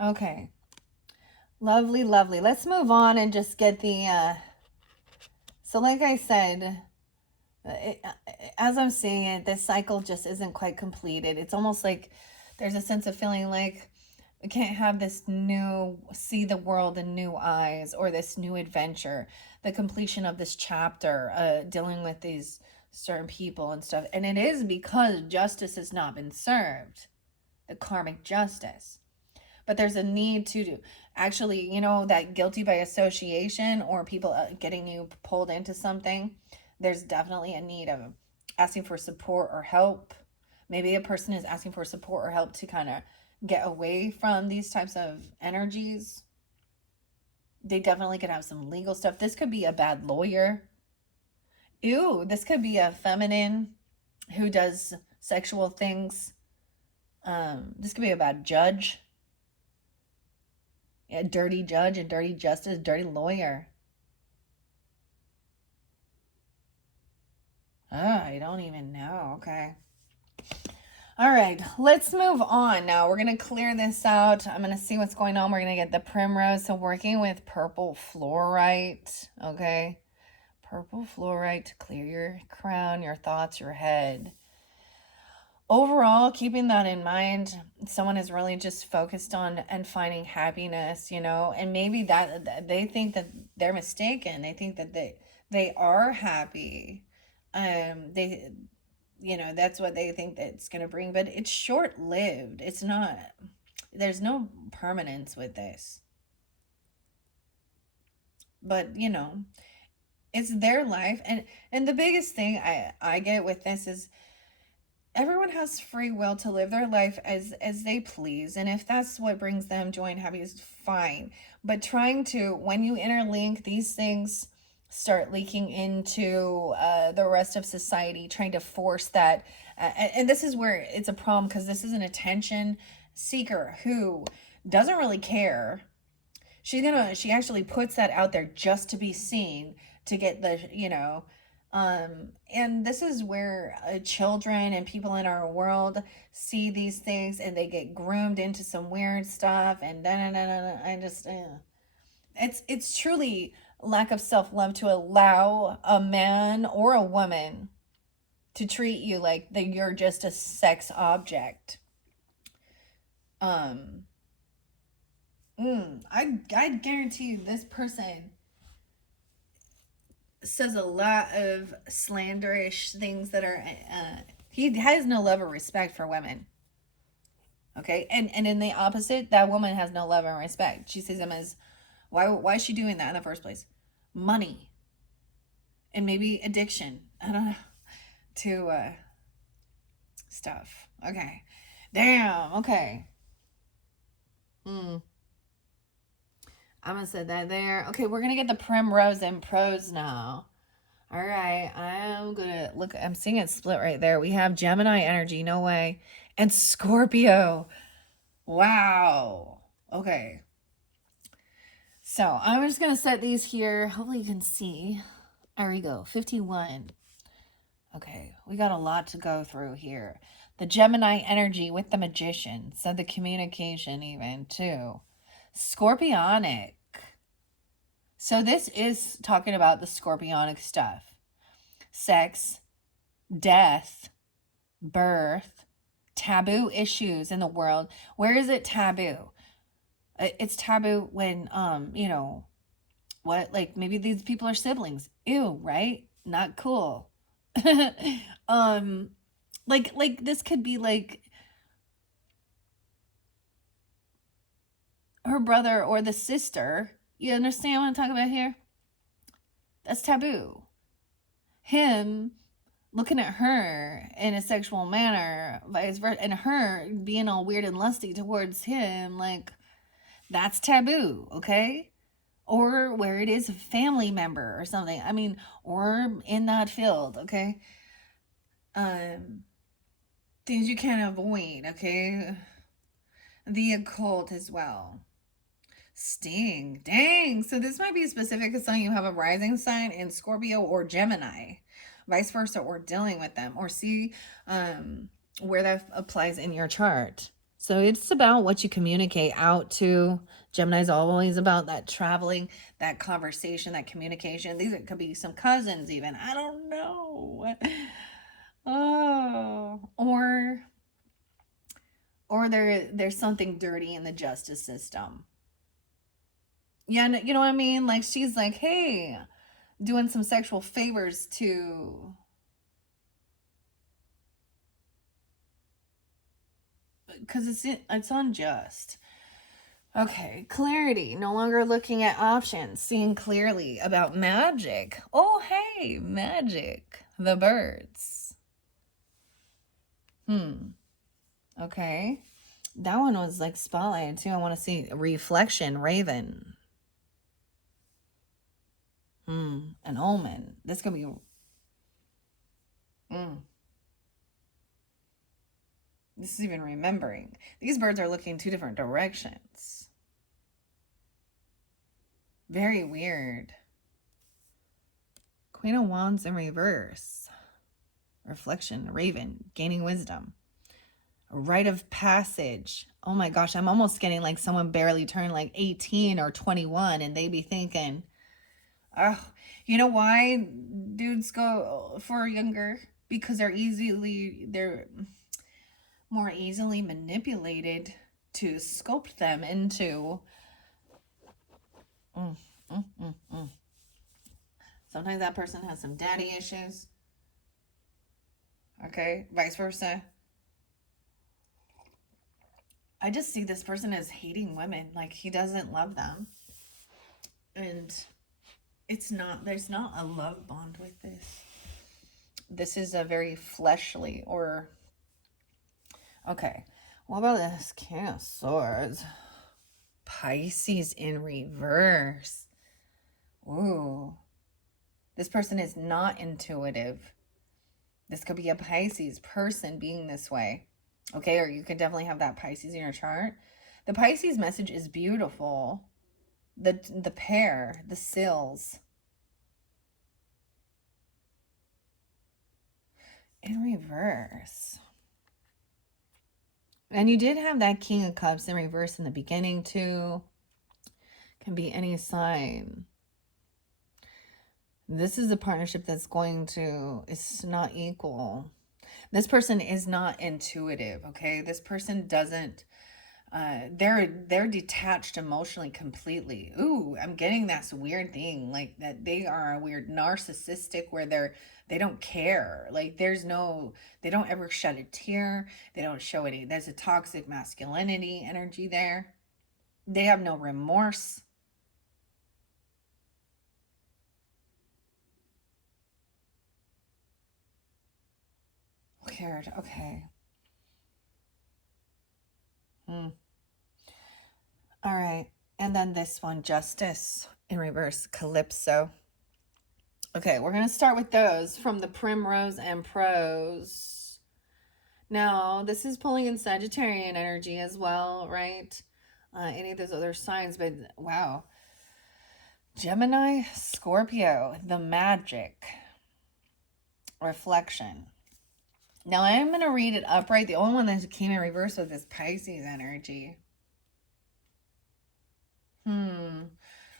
Okay. Lovely, lovely. Let's move on and just get the, so like I said, as I'm seeing it, this cycle just isn't quite completed. It's almost like there's a sense of feeling like we can't have this new, see the world in new eyes, or this new adventure, the completion of this chapter, dealing with these certain people and stuff. And it is because justice has not been served, the karmic justice. But there's a need to actually, that guilty by association, or people getting you pulled into something. There's definitely a need of asking for support or help. Maybe a person is asking for support or help to kind of get away from these types of energies. They definitely could have some legal stuff. This could be a bad lawyer. Ew, this could be a feminine who does sexual things. This could be a bad judge. A dirty judge, a dirty justice, dirty lawyer. I don't even know. Okay. All right, let's move on now. We're going to clear this out. I'm going to see what's going on. We're going to get the Primrose. So working with purple fluorite, okay? Purple fluorite to clear your crown, your thoughts, your head. Overall, keeping that in mind, someone is really just focused on and finding happiness, and maybe that they think that they're mistaken. They think that they are happy. That's what they think that it's going to bring, but it's short-lived. It's not, there's no permanence with this. But, you know, it's their life. And the biggest thing I get with this is everyone has free will to live their life as they please, and if that's what brings them joy and happiness, fine. But trying to, when you interlink these things, start leaking into the rest of society, trying to force that, and this is where it's a problem, because this is an attention seeker who doesn't really care. She actually puts that out there just to be seen, to get the, you know, and this is where children and people in our world see these things, and they get groomed into some weird stuff, and da, da, da, da, da. I just it's truly lack of self-love to allow a man or a woman to treat you like that you're just a sex object. um I guarantee you this person says a lot of slanderish things that are he has no love or respect for women. Okay, and in the opposite, that woman has no love and respect. She sees him as, why is she doing that in the first place? Money, and maybe addiction, I don't know, to stuff. Okay, damn. Okay. I'm gonna set that there. Okay, we're gonna get the Primrose and Prose now. All right, I'm gonna look. I'm seeing it split right there. We have Gemini energy, no way, and Scorpio. Wow. Okay. So I'm just gonna set these here. Hopefully you can see. There we go. 51. Okay, we got a lot to go through here. The Gemini energy with the Magician, so the communication even too. Scorpionic. So this is talking about the scorpionic stuff. Sex, death, birth, taboo issues in the world. Where is it taboo? It's taboo when you know, what, like maybe these people are siblings. Ew, right? Not cool. um like this could be like her brother or the sister. You understand what I'm talking about here? That's taboo. Him looking at her in a sexual manner, vice versa, and her being all weird and lusty towards him, like, that's taboo, okay? Or where it is a family member or something. I mean, or in that field, okay? Um, things you can't avoid, okay? The occult as well. Sting. Dang. So this might be specific to something you have a rising sign in Scorpio or Gemini, vice versa, or dealing with them, or see where that applies in your chart. So it's about what you communicate out to. Gemini's always about that traveling, that conversation, that communication. These could be some cousins, even. I don't know. Oh, or there's something dirty in the justice system. Yeah, you know what I mean? Like, she's like, hey, doing some sexual favors to, because it's unjust. Okay, clarity. No longer looking at options, seeing clearly about magic. Oh, hey, magic. The birds. Okay. That one was like spotlighted too. I want to see reflection, raven. An omen. This could be. This is even remembering. These birds are looking two different directions. Very weird. Queen of Wands in reverse. Reflection, raven, gaining wisdom. A rite of passage. Oh my gosh, I'm almost getting like someone barely turned like 18 or 21, and they be thinking, oh, you know why dudes go for younger? Because they're more easily manipulated to sculpt them into sometimes that person has some daddy issues. Okay, vice versa. I just see this person as hating women, like he doesn't love them. And It's not, there's not a love bond with this. This is a very fleshly or, okay. What about this King of Swords? Pisces in reverse. Ooh. This person is not intuitive. This could be a Pisces person being this way. Okay, or you could definitely have that Pisces in your chart. The Pisces message is beautiful. The pair, the sills. In reverse. And you did have that King of Cups in reverse in the beginning too. Can be any sign. This is a partnership that's going to, it's not equal. This person is not intuitive, okay? This person doesn't, they're detached emotionally completely. Ooh, I'm getting that weird thing, like that they are a weird narcissistic where they don't care. Like there's no, they don't ever shed a tear. They don't show any, there's a toxic masculinity energy there. They have no remorse. Cared. Okay. Hmm. All right. And then this one, Justice in reverse, Calypso. Okay, we're going to start with those from the Primrose and Prose. Now, this is pulling in Sagittarian energy as well, right? Any of those other signs, but wow. Gemini, Scorpio, the magic, reflection. Now, I'm going to read it upright. The only one that came in reverse was this Pisces energy.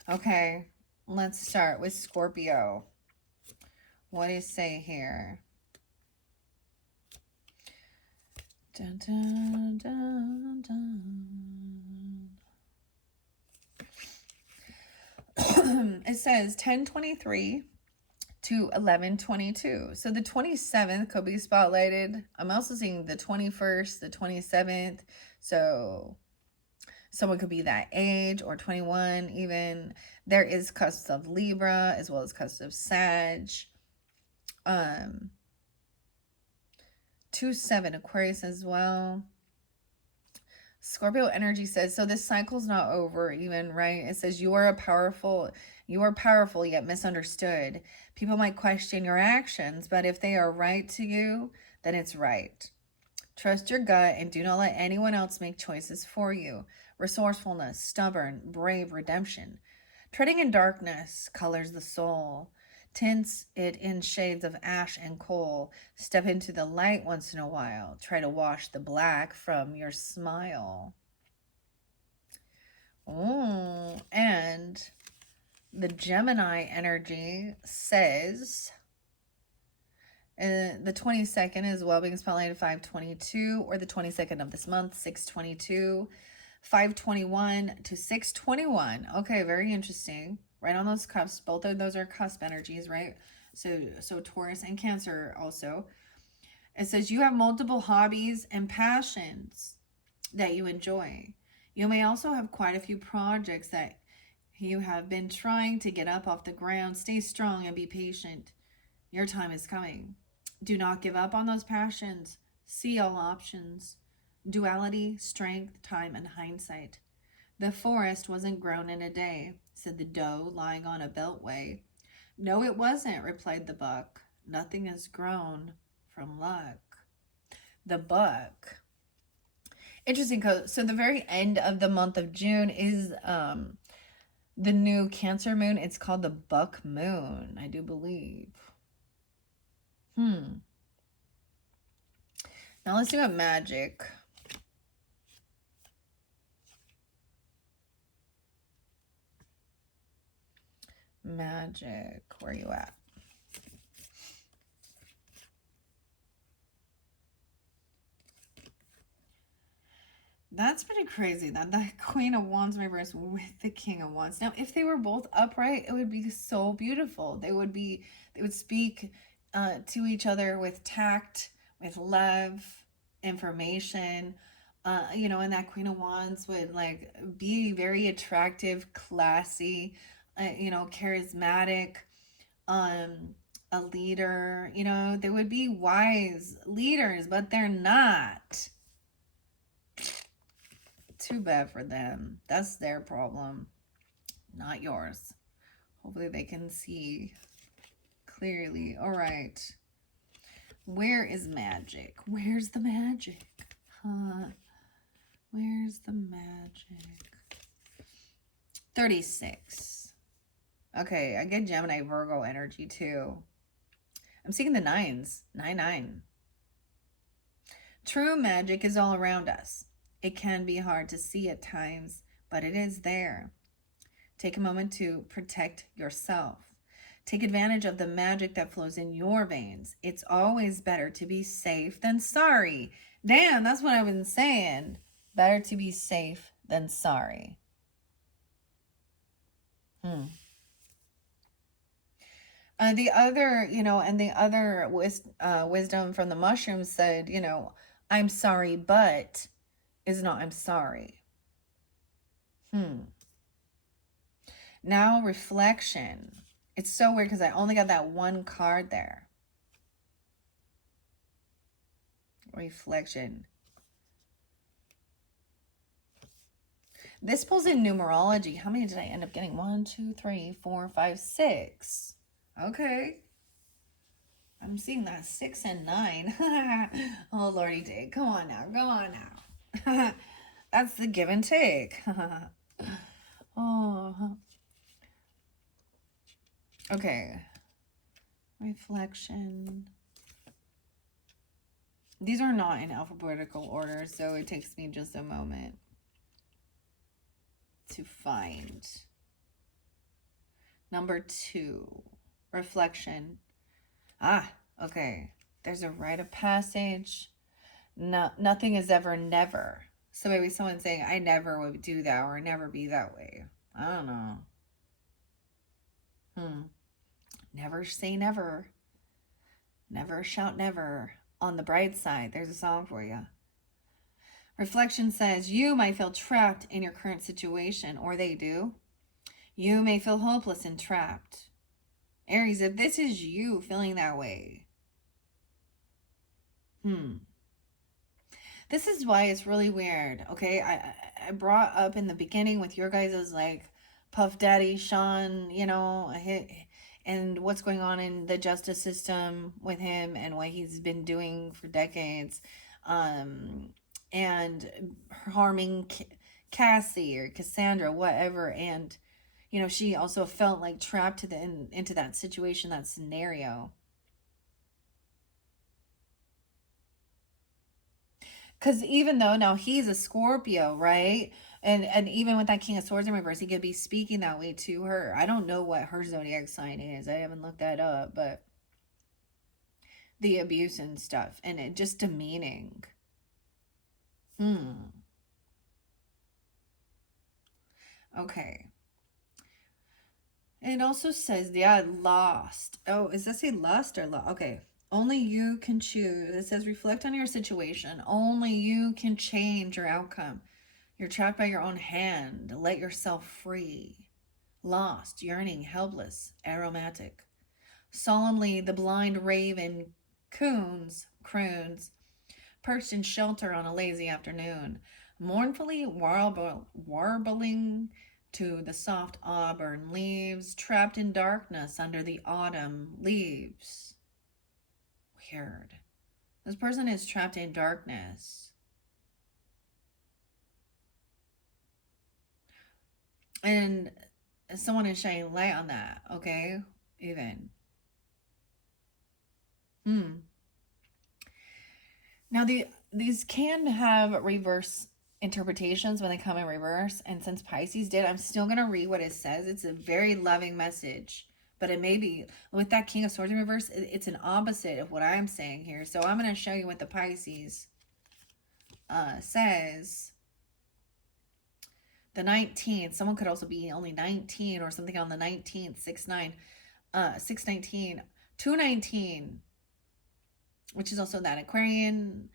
Okay, let's start with Scorpio. What does it say here? Dun, dun, dun, dun. It says 10:23 to 11:22. So the 27th could be spotlighted. I'm also seeing the 21st, the 27th. So someone could be that age or 21 even. There is cusps of Libra as well as cusps of Sag. 2-7 Aquarius as well. Scorpio energy says, so this cycle's not over even, right? It says you are powerful yet misunderstood. People might question your actions, but if they are right to you, then it's right. Trust your gut and do not let anyone else make choices for you. Resourcefulness, stubborn, brave, redemption. Treading in darkness colors the soul. Tints it in shades of ash and coal. Step into the light once in a while. Try to wash the black from your smile. Oh, and the Gemini energy says the 22nd as well being spotlighted 5:22, or the 22nd of this month 6:22, 5:21 to 6:21. Okay, very interesting. Right on those cusps. Both of those are cusp energies, right? So Taurus and Cancer also. It says you have multiple hobbies and passions that you enjoy. You may also have quite a few projects that you have been trying to get up off the ground. Stay strong and be patient. Your time is coming. Do not give up on those passions. See all options. Duality, strength, time, and hindsight. The forest wasn't grown in a day, said the doe lying on a beltway. No, it wasn't, replied the buck. Nothing is grown from luck. The buck. Interesting. So the very end of the month of June is the new Cancer moon. It's called the buck moon, I do believe. Now let's do a magic. Magic, where are you at? That's pretty crazy that the Queen of Wands reverse with the King of Wands. Now, if they were both upright, it would be so beautiful. They would speak to each other with tact, with love, information. And that Queen of Wands would like be very attractive, classy, charismatic, um, a leader. They would be wise leaders, but they're not. Too bad for them. That's their problem, not yours. Hopefully they can see clearly. All right. Where is magic? Where's the magic? Where's the magic? 36. Okay, I get Gemini Virgo energy too. I'm seeing the nines. 9. True magic is all around us. It can be hard to see at times, but it is there. Take a moment to protect yourself. Take advantage of the magic that flows in your veins. It's always better to be safe than sorry. Damn, that's what I've been saying. Better to be safe than sorry. The other, and the other wisdom from the mushrooms said, I'm sorry, but is not I'm sorry. Now reflection. It's so weird because I only got that one card there. Reflection. This pulls in numerology. How many did I end up getting? 1, 2, 3, 4, 5, 6. Okay. I'm seeing that 6 and 9. Oh, Lordy Dig. Come on now. Come on now. That's the give and take. Oh. Okay. Reflection. These are not in alphabetical order, so it takes me just a moment to find. Number 2. Reflection. Okay. There's a rite of passage. No, nothing is ever never. So maybe someone's saying, I never would do that or never be that way. I don't know. Never say never. Never shout never. On the bright side, there's a song for you. Reflection says, you might feel trapped in your current situation, or they do. You may feel hopeless and trapped. Aries, if this is you feeling that way, this is why it's really weird, okay? I brought up in the beginning with your guys' like Puff Daddy, Sean, and what's going on in the justice system with him and what he's been doing for decades, and harming Cassie or Cassandra, whatever, and she also felt like trapped into that situation, that scenario. Because even though now he's a Scorpio, right? And even with that King of Swords in reverse, he could be speaking that way to her. I don't know what her zodiac sign is. I haven't looked that up, but the abuse and stuff, and it just demeaning. Okay. It also says, yeah, lost. Oh, is this a lust or lost? Okay. Only you can choose. It says, reflect on your situation. Only you can change your outcome. You're trapped by your own hand. Let yourself free. Lost, yearning, helpless, aromatic. Solemnly, the blind raven croons, perched in shelter on a lazy afternoon, mournfully warbling to the soft auburn leaves, trapped in darkness under the autumn leaves. Weird. This person is trapped in darkness. And someone is shining light on that, okay? Even. Now, these can have reverse interpretations when they come in reverse. And since Pisces did, I'm still going to read what it says. It's a very loving message. But it may be, with that King of Swords in reverse, it's an opposite of what I'm saying here. So I'm going to show you what the Pisces says. The 19th, someone could also be only 19 or something on the 19th, 6-9, 6-19, 2-19, which is also that Aquarian,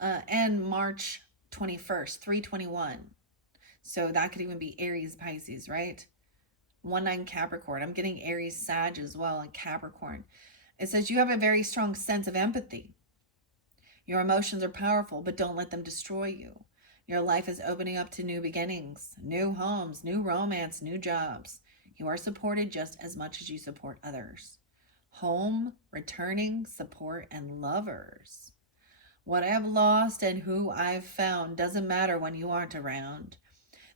and March 21st, 3-21. So that could even be Aries, Pisces, right? 1-9 Capricorn. I'm getting Aries, Sag as well, and Capricorn. It says you have a very strong sense of empathy. Your emotions are powerful, but don't let them destroy you. Your life is opening up to new beginnings, new homes, new romance, new jobs. You are supported just as much as you support others. Home, returning, support, and lovers. What I've lost and who I've found doesn't matter when you aren't around.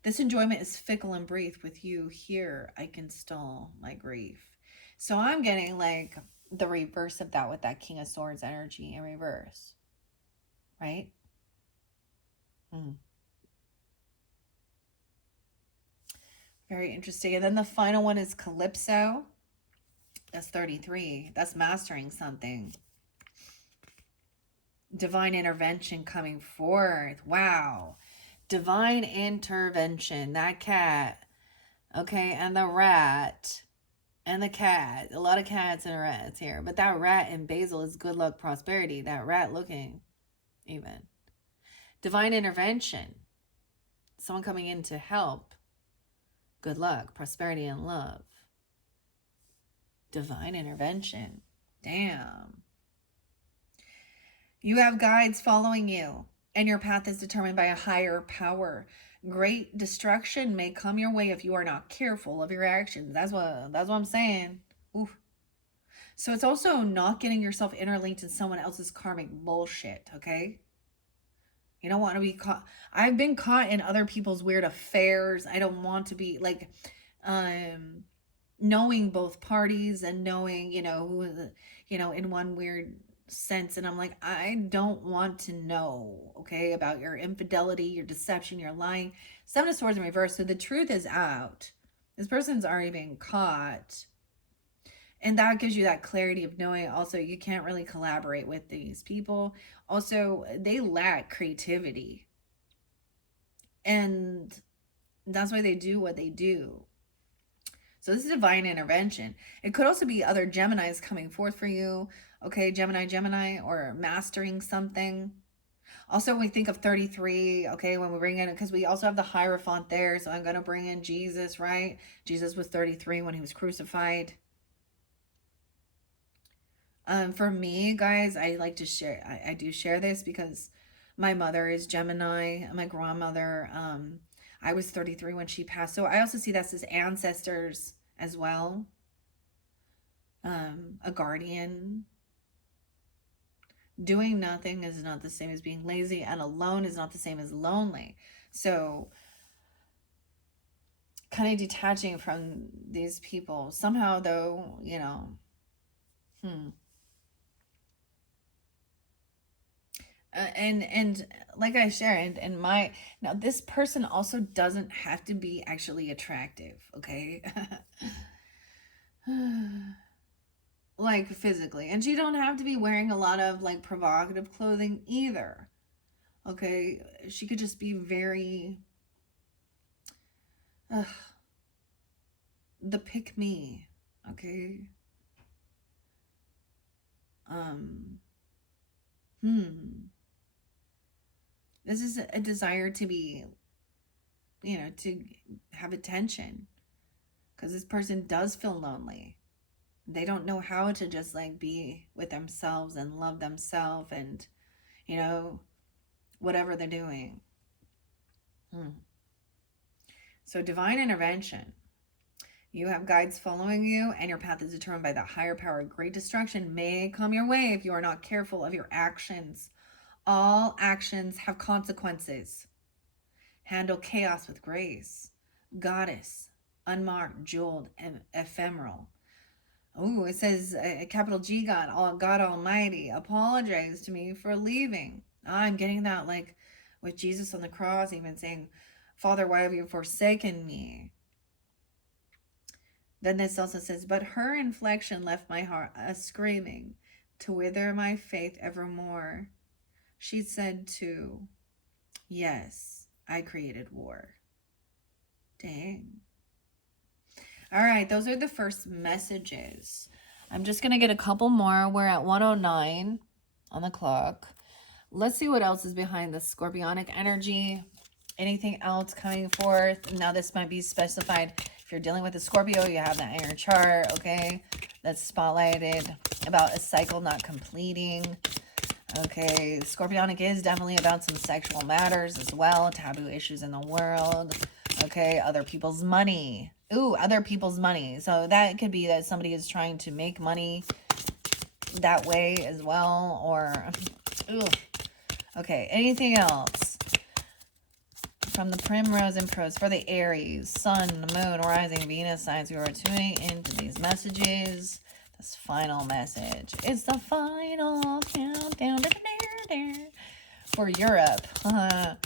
This enjoyment is fickle and brief. With you here, I can stall my grief. So I'm getting like the reverse of that with that King of Swords energy in reverse, right? Very interesting. And then the final one is Calypso. That's 33. That's mastering something. Divine intervention coming forth. Wow. Divine intervention. That cat. Okay. And the rat. And the cat. A lot of cats and rats here. But that rat in basil is good luck, prosperity. That rat looking even. Divine intervention. Someone coming in to help. Good luck, prosperity, and love. Divine intervention. Damn. You have guides following you, and your path is determined by a higher power. Great destruction may come your way if you are not careful of your actions. That's what I'm saying. Oof. So it's also not getting yourself interlinked in someone else's karmic bullshit, okay? You don't want to be caught. I've been caught in other people's weird affairs. I don't want to be like, knowing both parties and knowing, who, in one weird sense. And I'm like, I don't want to know, okay, about your infidelity, your deception, your lying. 7 of Swords in reverse. So the truth is out. This person's already been caught. And that gives you that clarity of knowing also you can't really collaborate with these people. Also, they lack creativity. And that's why they do what they do. So this is divine intervention. It could also be other Geminis coming forth for you. Okay, Gemini, or mastering something. Also, when we think of 33, okay, when we bring in, because we also have the Hierophant there. So I'm going to bring in Jesus, right? Jesus was 33 when he was crucified. For me, guys, I like to share, I do share this because my mother is Gemini, my grandmother, I was 33 when she passed. So I also see that's his ancestors as well. A guardian. Doing nothing is not the same as being lazy, and alone is not the same as lonely. So kind of detaching from these people somehow, though, and like I shared, and now this person also doesn't have to be actually attractive, okay? Like physically, and she don't have to be wearing a lot of like provocative clothing either, okay? She could just be very the pick me, okay? This is a desire to be, to have attention, because this person does feel lonely. They don't know how to just like be with themselves and love themselves and, whatever they're doing. So divine intervention. You have guides following you, and your path is determined by that higher power. Great destruction may come your way if you are not careful of your actions. All actions have consequences. Handle chaos with grace. Goddess, unmarked, jeweled, and ephemeral. Oh, it says capital G God, God Almighty, apologize to me for leaving. I'm getting that like with Jesus on the cross, even saying, Father, why have you forsaken me? Then this also says, but her inflection left my heart a screaming to wither my faith evermore. She said too, yes, I created war. Dang. All right, those are the first messages. I'm just going to get a couple more. We're at 1:09 on the clock. Let's see what else is behind the scorpionic energy. Anything else coming forth? Now this might be specified If you're dealing with a Scorpio, you have that in your chart, okay? That's spotlighted about a cycle not completing. Okay, Scorpionic is definitely about some sexual matters as well, taboo issues in the world. Okay, other people's money. Ooh, other people's money. So that could be that somebody is trying to make money that way as well, or ooh. Okay, anything else from the Primrose and Prose for the Aries, Sun, Moon, Rising, Venus signs who are tuning into these messages? This final message. It's the final countdown for Europe. I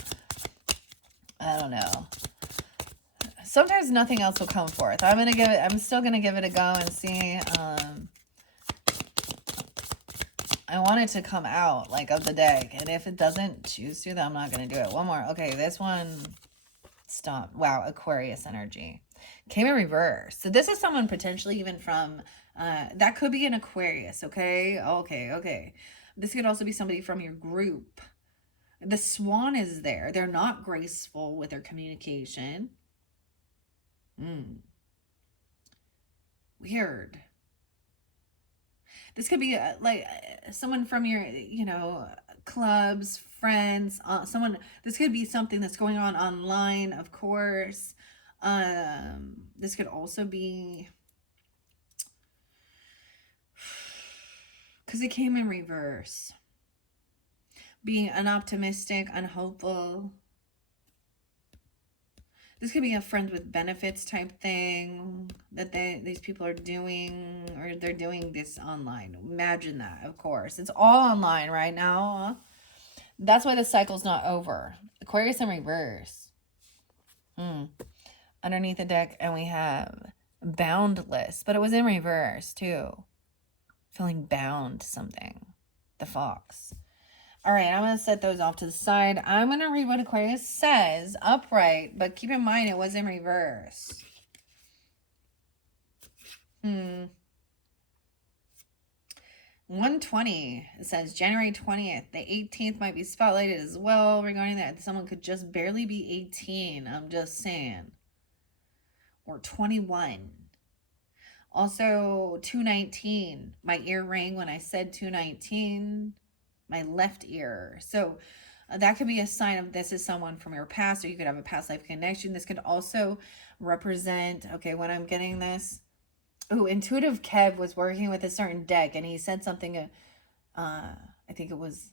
don't know. Sometimes nothing else will come forth. I'm still gonna give it a go and see. I want it to come out, like, of the deck. And if it doesn't choose to, then I'm not going to do it. One more. Okay, this one. Stop. Wow, Aquarius energy. Came in reverse. So this is someone potentially even from, that could be an Aquarius, okay? Okay. This could also be somebody from your group. The swan is there. They're not graceful with their communication. Weird. This could be like someone from your, clubs, friends, someone. This could be something that's going on online, of course. This could also be because it came in reverse. Being unoptimistic, unhopeful. This could be a friend with benefits type thing that these people are doing, or they're doing this online. Imagine that, of course. It's all online right now. That's why the cycle's not over. Aquarius in reverse. Underneath the deck, and we have boundless, but it was in reverse too. Feeling bound to something. The fox. All right, I'm going to set those off to the side. I'm going to read what Aquarius says upright, but keep in mind it was in reverse. 120. It says January 20th. The 18th might be spotlighted as well regarding that. Someone could just barely be 18. I'm just saying. Or 21. Also, 219. My ear rang when I said 219. My left ear. So that could be a sign of this is someone from your past, or you could have a past life connection. This could also represent, okay, when I'm getting this. Oh, Intuitive Kev was working with a certain deck, and he said something, I think it was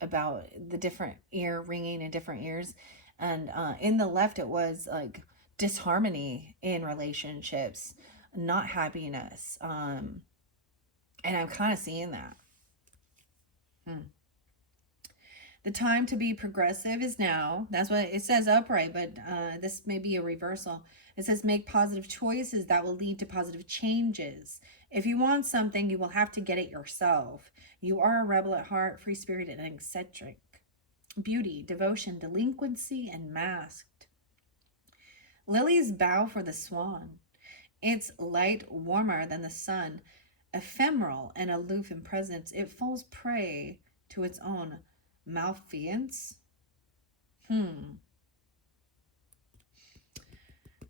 about the different ear ringing in different ears. And in the left, it was like disharmony in relationships, not happiness. And I'm kind of seeing that. The time to be progressive is now. That's what it says upright, but this may be a reversal. It says make positive choices that will lead to positive changes. If you want something, you will have to get it yourself. You are a rebel at heart, free-spirited and eccentric. Beauty, devotion, delinquency, and masked. Lilies bow for the swan. It's light, warmer than the sun. Ephemeral and aloof in presence, it falls prey to its own malfeasance.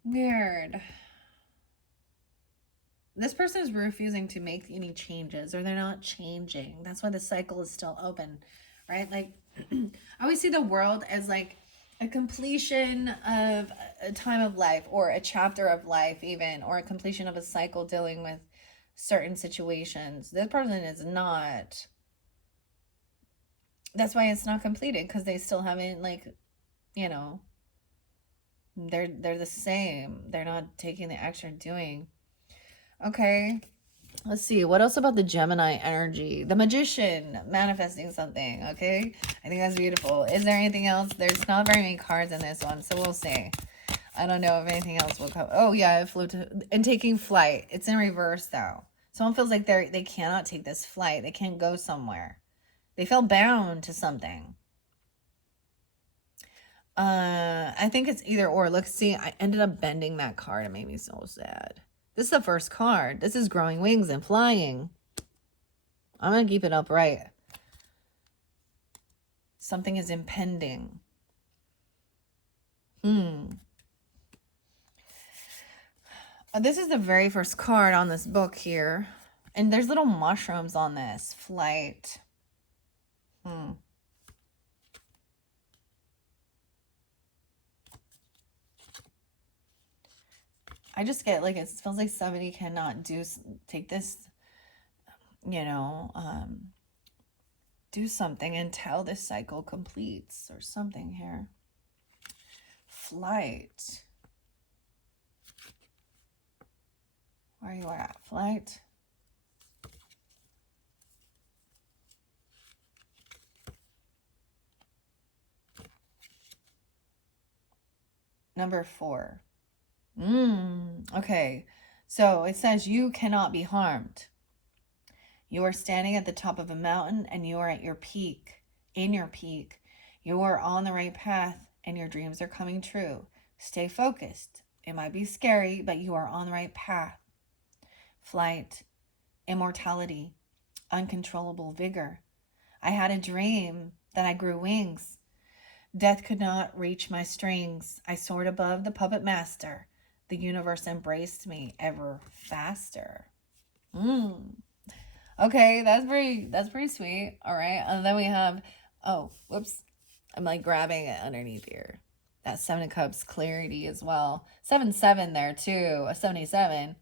Weird. This person is refusing to make any changes, or they're not changing. That's why the cycle is still open, right? Like, I always see the world as like a completion of a time of life, or a chapter of life even, or a completion of a cycle dealing with certain situations. This person is not. That's why it's not completed, because they still haven't, like, they're the same. They're not taking the action, doing. Okay, let's see. What else about the Gemini energy? The Magician manifesting something, okay? I think that's beautiful. Is there anything else? There's not very many cards in this one, so we'll see. I don't know if anything else will come. Oh, yeah, it flew to... And taking flight. It's in reverse, though. Someone feels like they cannot take this flight. They can't go somewhere. They feel bound to something. I think it's either or. Look, see, I ended up bending that card. It made me so sad. This is the first card. This is growing wings and flying. I'm going to keep it upright. Something is impending. This is the very first card on this book here. And there's little mushrooms on this. Flight. I just get like, it feels like somebody cannot take this, you know, do something until this cycle completes or something here. Flight. Where you at? Flight. Number 4. Okay. So it says you cannot be harmed. You are standing at the top of a mountain and you are at your peak. In your peak. You are on the right path and your dreams are coming true. Stay focused. It might be scary, but you are on the right path. Flight. Immortality. Uncontrollable vigor. I had a dream that I grew wings. Death could not reach my strings. I soared above the puppet master. The universe embraced me ever faster. Okay, that's pretty sweet. All right. And then we have, oh, whoops. I'm like grabbing it underneath here. That 7 of Cups clarity as well. 7-7 there too. A 77.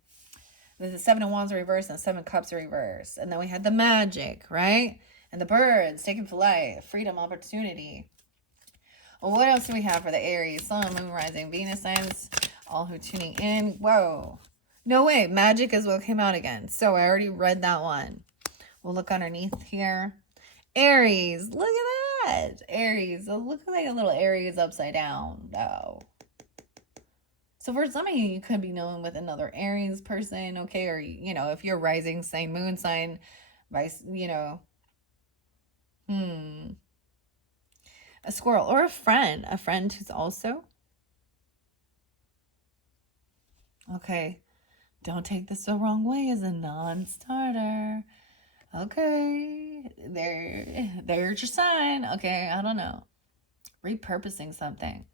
There's a 7 of Wands reverse and 7 Cups reverse. And then we had the magic, right? And the birds taking flight, freedom, opportunity. Well, what else do we have for the Aries? Sun, Moon, Rising, Venus signs. All who are tuning in. Whoa. No way. Magic is what came out again. So I already read that one. We'll look underneath here. Aries. Look at that. Aries. It looks like a little Aries upside down, though. So for some of you, you could be known with another Aries person, okay? Or, you know, if you're rising sign, moon sign, vice, you know. A squirrel or a friend who's also. Okay. Don't take this the wrong way as a non-starter. Okay. There's your sign. Okay, I don't know. Repurposing something.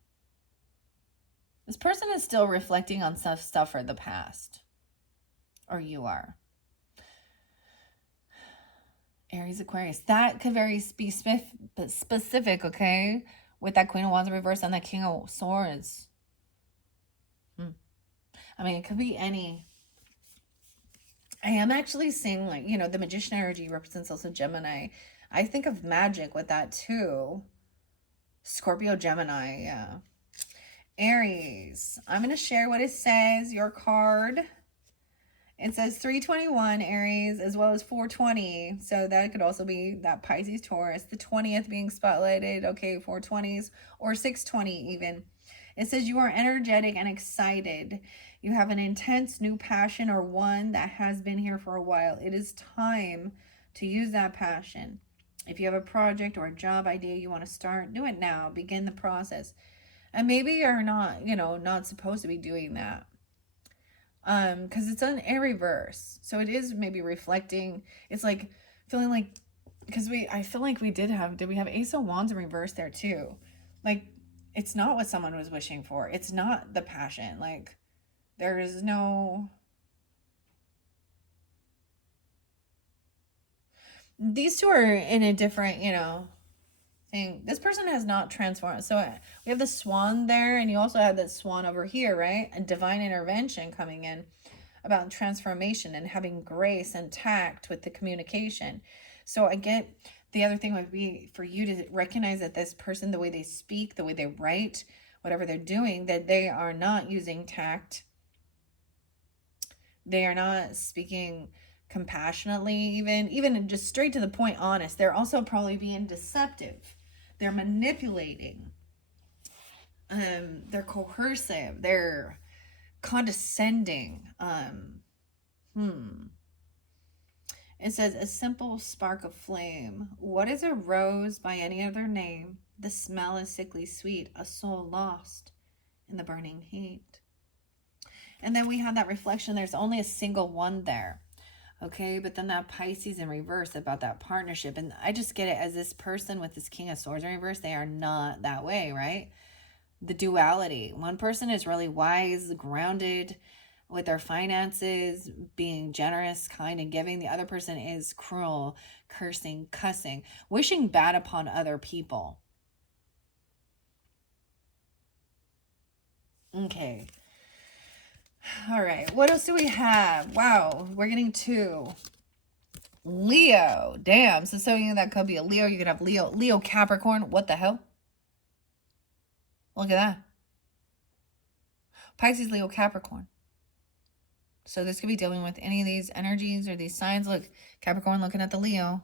This person is still reflecting on stuff for the past. Or you are. Aries, Aquarius. That could be specific, okay? With that Queen of Wands reverse and that King of Swords. I mean, it could be any. I am actually seeing, like, you know, the Magician energy represents also Gemini. I think of magic with that too. Scorpio, Gemini, yeah. Aries. I'm going to share what it says, your card. It says 321 Aries as well as 420. So that could also be that Pisces Taurus. The 20th being spotlighted. Okay, 420s or 620 even. It says you are energetic and excited. You have an intense new passion or one that has been here for a while. It is time to use that passion. If you have a project or a job idea you want to start, do it now. Begin the process. And maybe you're not, you know, not supposed to be doing that. Because it's an Aries reverse. So it is maybe reflecting. It's like feeling like, because I feel like did we have Ace of Wands in reverse there too? Like, it's not what someone was wishing for. It's not the passion. Like, there is no. These two are in a different, you know, thing. This person has not transformed. So we have the swan there, and you also have that swan over here, right? A divine intervention coming in about transformation and having grace and tact with the communication. So I get the other thing would be for you to recognize that this person, the way they speak, the way they write, whatever they're doing, that they are not using tact. They are not speaking compassionately, even just straight to the point, honest. They're also probably being deceptive. They're manipulating. They're coercive. They're condescending. It says a simple spark of flame. What is a rose by any other name? The smell is sickly sweet, a soul lost in the burning heat. And then we have that reflection. There's only a single one there. Okay, but then that Pisces in reverse about that partnership. And I just get it as this person with this King of Swords in reverse, they are not that way, right? The duality. One person is really wise, grounded, with their finances, being generous, kind, and giving. The other person is cruel, cursing, cussing, wishing bad upon other people. Okay. All right. What else do we have? Wow. We're getting two. Leo. Damn. So that could be a Leo. You could have Leo Capricorn. What the hell? Look at that. Pisces, Leo, Capricorn. So this could be dealing with any of these energies or these signs. Look, Capricorn looking at the Leo.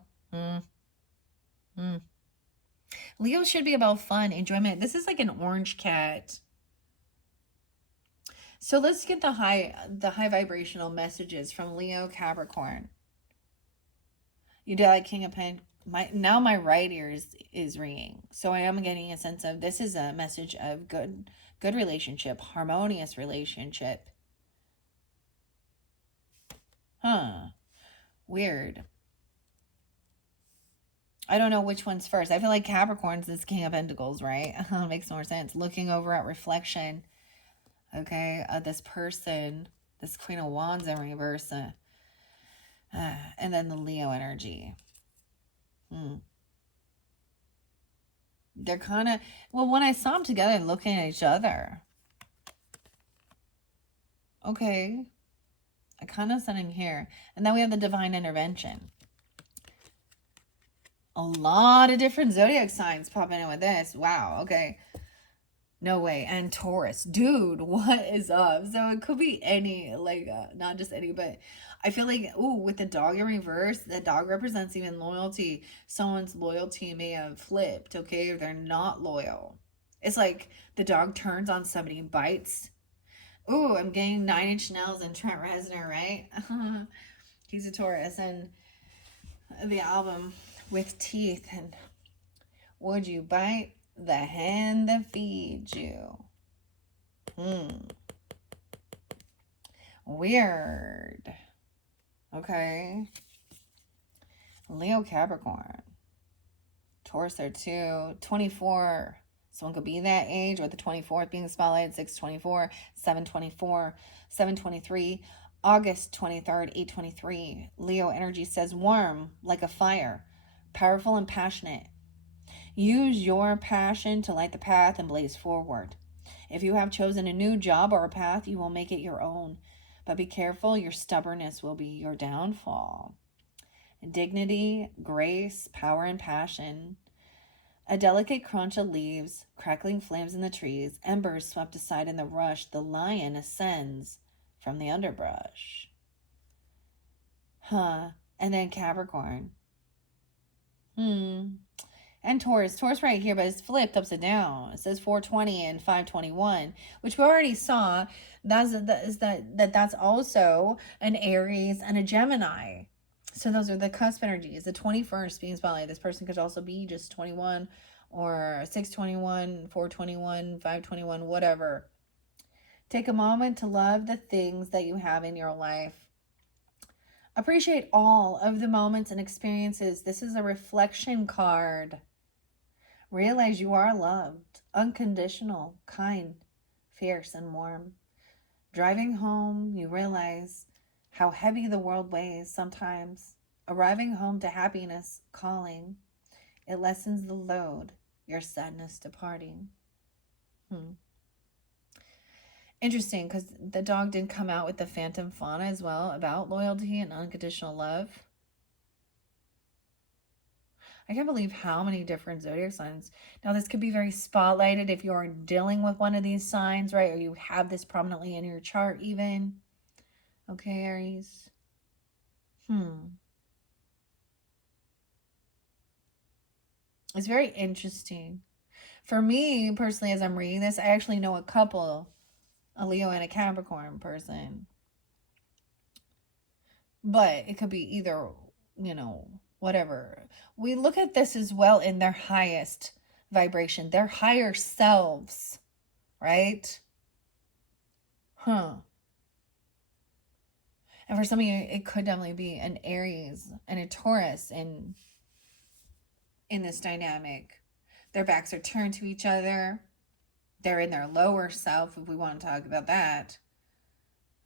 Leo should be about fun, enjoyment. This is like an orange cat. So let's get the high vibrational messages from Leo, Capricorn. You did like King of Pen. My right ear is ringing. So I am getting a sense of this is a message of good relationship, harmonious relationship. Huh. Weird. I don't know which one's first. I feel like Capricorn's this King of Pentacles, right? Makes more sense. Looking over at reflection, okay, this person, this Queen of Wands in reverse, and then the Leo energy. They're kind of, well, when I saw them together looking at each other, okay, I kind of something here. And then we have the divine intervention. A lot of different zodiac signs popping in with this. Wow, okay. No way. And Taurus. Dude, what is up? So it could be any, like, not just any, but I feel like, ooh, with the dog in reverse, the dog represents even loyalty. Someone's loyalty may have flipped, okay? Or they're not loyal. It's like the dog turns on somebody and bites. Ooh, I'm getting 9 Inch Nails and Trent Reznor, right? He's a Taurus. And the album with teeth. And would you bite the hand that feeds you? Weird. Okay. Leo, Capricorn. Taurus there too. 24. Someone could be that age, or the 24th being spotlighted. 6/24, 7/24, 7/23, August 23rd, 8/23. Leo energy says warm like a fire, powerful and passionate. Use your passion to light the path and blaze forward. If you have chosen a new job or a path, you will make it your own. But be careful, your stubbornness will be your downfall. Dignity, grace, power, and passion. A delicate crunch of leaves, crackling flames in the trees, embers swept aside in the rush, the lion ascends from the underbrush. And then Capricorn. And Taurus right here, but it's flipped upside down. It says 420 and 521, which we already saw. That's also an Aries and a Gemini. So those are the cusp energies. The 21st being spotlight. This person could also be just 21 or 6/21, 4/21, 5/21, whatever. Take a moment to love the things that you have in your life. Appreciate all of the moments and experiences. This is a reflection card. Realize you are loved, unconditional, kind, fierce, and warm. Driving home, you realize how heavy the world weighs sometimes. Arriving home to happiness calling, it lessens the load, your sadness departing. Interesting, because the dog did come out with the Phantom Fauna as well about loyalty and unconditional love. I can't believe how many different zodiac signs. Now, this could be very spotlighted if you're dealing with one of these signs, right? Or you have this prominently in your chart even. Okay, Aries. It's very interesting. For me, personally, as I'm reading this, I actually know a couple, a Leo and a Capricorn person. But it could be either, whatever. We look at this as well in their highest vibration, their higher selves, right? And for some of you, it could definitely be an Aries and a Taurus in this dynamic. Their backs are turned to each other. They're in their lower self, if we want to talk about that.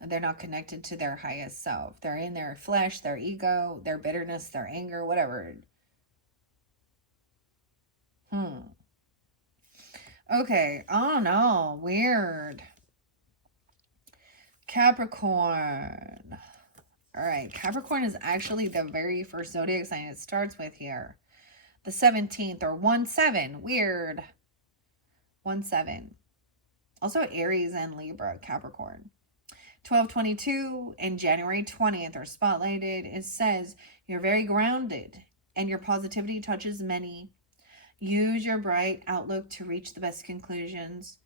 They're not connected to their highest self. They're in their flesh, their ego, their bitterness, their anger, whatever. Okay. Oh no. Weird. Capricorn. All right. Capricorn is actually the very first zodiac sign it starts with here. The 17th or 1-7. Weird. 1-7. Also Aries and Libra, Capricorn. 12/22 and January 20th are spotlighted. It says you're very grounded and your positivity touches many. Use your bright outlook to reach the best conclusions.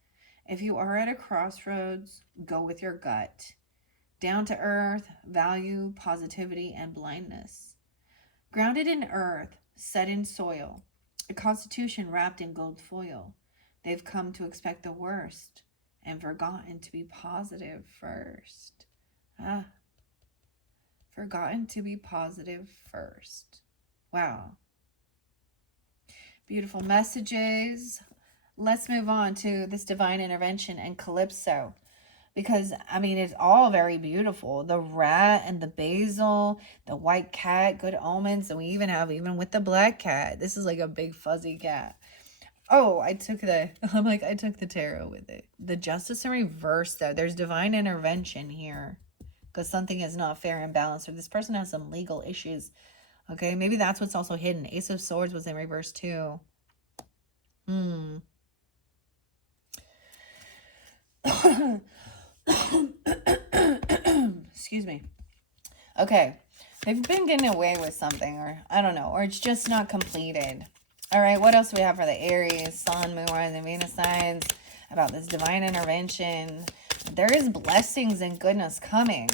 If you are at a crossroads, go with your gut. Down to earth, value, positivity, and blindness. Grounded in earth, set in soil, a constitution wrapped in gold foil. They've come to expect the worst and forgotten to be positive first. Ah, forgotten to be positive first. Wow. Beautiful messages. Let's move on to this divine intervention and Calypso. Because, I mean, it's all very beautiful. The rat and the basil, the white cat, good omens. And we even have, even with the black cat, this is like a big fuzzy cat. Oh, I took the tarot with it. The justice in reverse, though. There's divine intervention here. Because something is not fair and balanced. Or this person has some legal issues. Okay, maybe that's what's also hidden. Ace of Swords was in reverse, too. Excuse me. Okay. They've been getting away with something, or I don't know, or it's just not completed. All right, what else do we have for the Aries, Sun, Moon, Rise, and Venus signs about this divine intervention? There is blessings and goodness coming.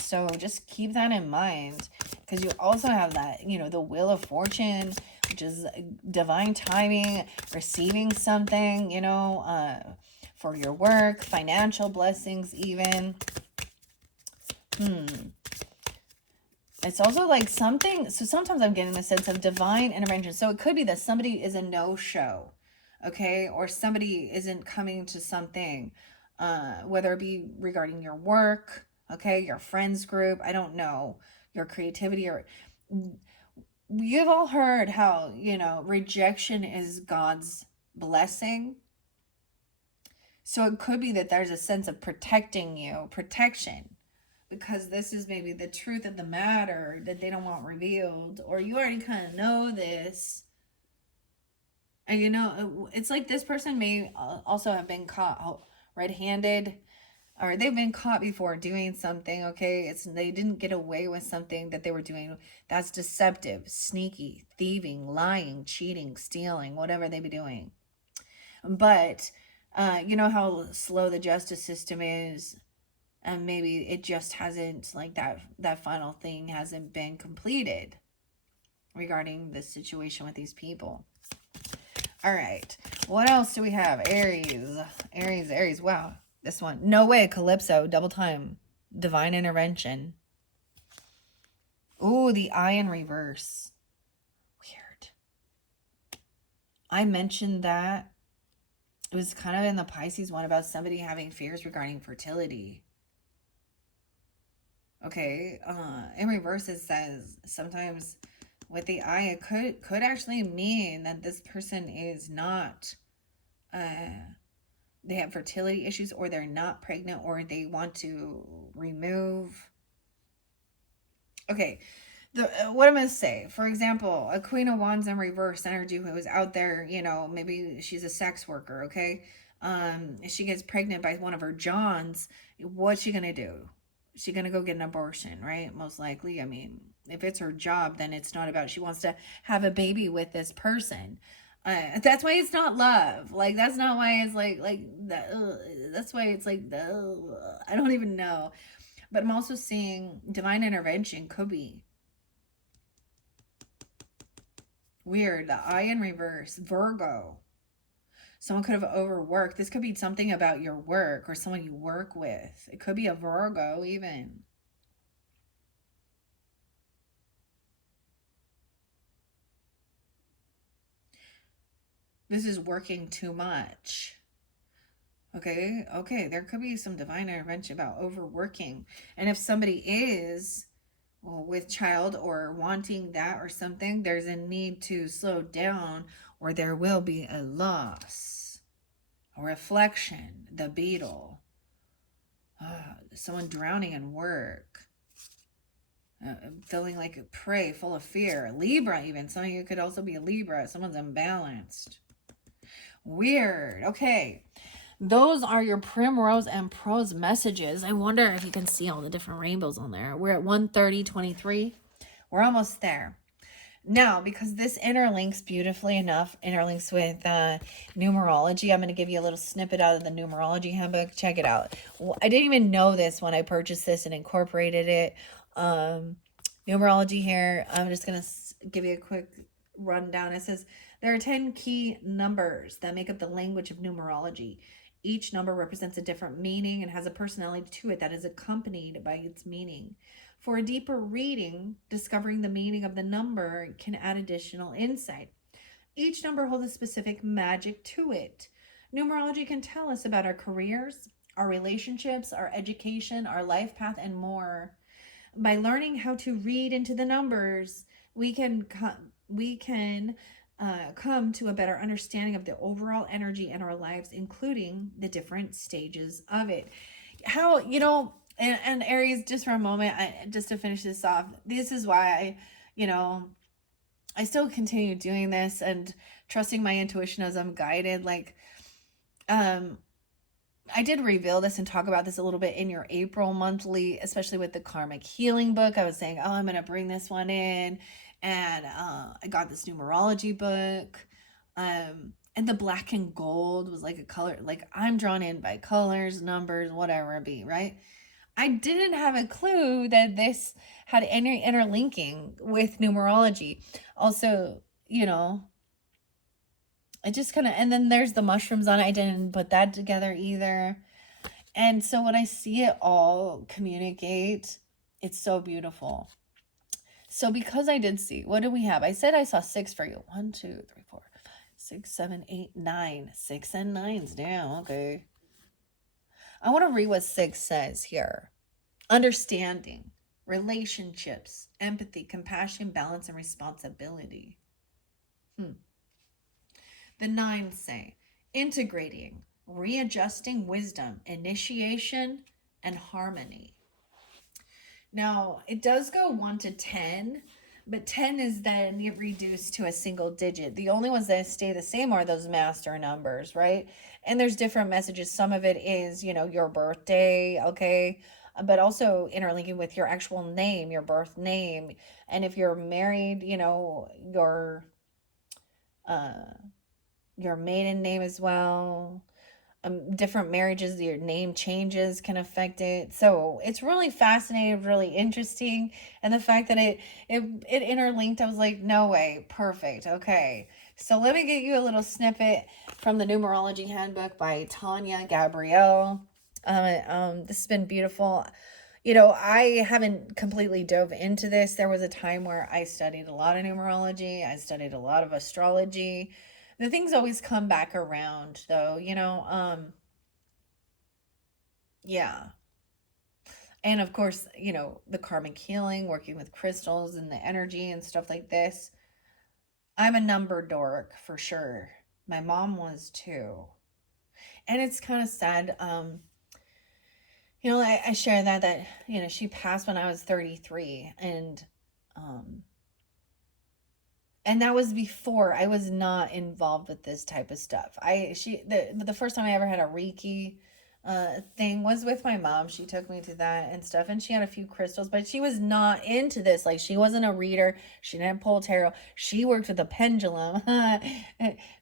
So just keep that in mind, because you also have that, the Wheel of Fortune, which is divine timing, receiving something, for your work, financial blessings even. It's also like something, so sometimes I'm getting the sense of divine intervention. So it could be that somebody is a no-show, okay? Or somebody isn't coming to something, whether it be regarding your work, okay, your friends group, I don't know, your creativity, or you've all heard how, rejection is God's blessing. So it could be that there's a sense of protecting you, protection, because this is maybe the truth of the matter that they don't want revealed, or you already kind of know this. And it's like this person may also have been caught red-handed, or they've been caught before doing something, okay? They didn't get away with something that they were doing that's deceptive, sneaky, thieving, lying, cheating, stealing, whatever they be doing. But you know how slow the justice system is, and maybe it just hasn't, like, that final thing hasn't been completed regarding this situation with these people. All right, what else do we have? Aries. Wow, this one, no way, Calypso, double time, divine intervention. Ooh, the eye in reverse. Weird. I mentioned that it was kind of in the Pisces one about somebody having fears regarding fertility. Okay, in reverse it says sometimes with the eye it could actually mean that this person is not they have fertility issues, or they're not pregnant, or they want to remove. Okay, what I'm gonna say, for example, a Queen of Wands in reverse energy who is out there, maybe she's a sex worker, okay? She gets pregnant by one of her Johns. What's she gonna do? She gonna go get an abortion, right? Most likely. I mean, if it's her job, then it's not about, she wants to have a baby with this person. That's why it's not love. Like, that's not why it's that's why it's like the, I don't even know. But I'm also seeing divine intervention could be weird. The eye in reverse, Virgo. Someone could have overworked. This could be something about your work or someone you work with. It could be a Virgo even. This is working too much. Okay, there could be some divine intervention about overworking. And if somebody is, well, with child or wanting that or something, there's a need to slow down, or there will be a loss, a reflection, the beetle, someone drowning in work, feeling like a prey, full of fear. Libra, even. Some of you could also be a Libra. Someone's imbalanced. Weird. Okay. Those are your Primrose and Prose messages. I wonder if you can see all the different rainbows on there. We're at 130:23. We're almost there. Now, because this interlinks beautifully enough, interlinks with numerology, I'm going to give you a little snippet out of the numerology handbook. Check it out. I didn't even know this when I purchased this and incorporated it. Numerology here. I'm just going to give you a quick rundown. It says there are 10 key numbers that make up the language of numerology. Each number represents a different meaning and has a personality to it that is accompanied by its meaning. For a deeper reading, discovering the meaning of the number can add additional insight. Each number holds a specific magic to it. Numerology can tell us about our careers, our relationships, our education, our life path, and more. By learning how to read into the numbers, we can come to a better understanding of the overall energy in our lives, including the different stages of it. How, and Aries, just for a moment, just to finish this off, this is why I still continue doing this and trusting my intuition as I'm guided. Like, um, I did reveal this and talk about this a little bit in your April monthly, especially with the karmic healing book. I was saying, oh, I'm going to bring this one in. And I got this numerology book. And the black and gold was like a color, like I'm drawn in by colors, numbers, whatever it be, right? I didn't have a clue that this had any interlinking with numerology. Also, it just kind of, and then there's the mushrooms on it. I didn't put that together either. And so when I see it all communicate, it's so beautiful. So because I did see, what do we have? I said I saw 6 for you. 1, 2, 3, 4, 5, 6, 7, 8, 9. 6 and 9's down. Okay. I want to read what 6 says here. Understanding, relationships, empathy, compassion, balance, and responsibility. The 9 say integrating, readjusting wisdom, initiation, and harmony. Now, it does go 1 to 10, but 10 is then reduced to a single digit. The only ones that stay the same are those master numbers, right? And there's different messages. Some of it is, your birthday, okay? But also interlinking with your actual name, your birth name. And if you're married, uh, your maiden name as well. Different marriages, your name changes can affect it. So it's really fascinating, really interesting, and the fact that it interlinked, I was like, no way, perfect. Okay, so let me get you a little snippet from the numerology handbook by Tanya Gabrielle. This has been beautiful. I haven't completely dove into this. There was a time where I studied a lot of numerology, I studied a lot of astrology. The things always come back around, though, yeah. And of course, the karmic healing, working with crystals and the energy and stuff like this. I'm a number dork for sure. My mom was too. And it's kind of sad. I share that, she passed when I was 33, um, and that was before I was not involved with this type of stuff. The first time I ever had a Reiki thing was with my mom. She took me to that and stuff, and she had a few crystals, but she was not into this. Like, she wasn't a reader. She didn't pull tarot. She worked with a pendulum.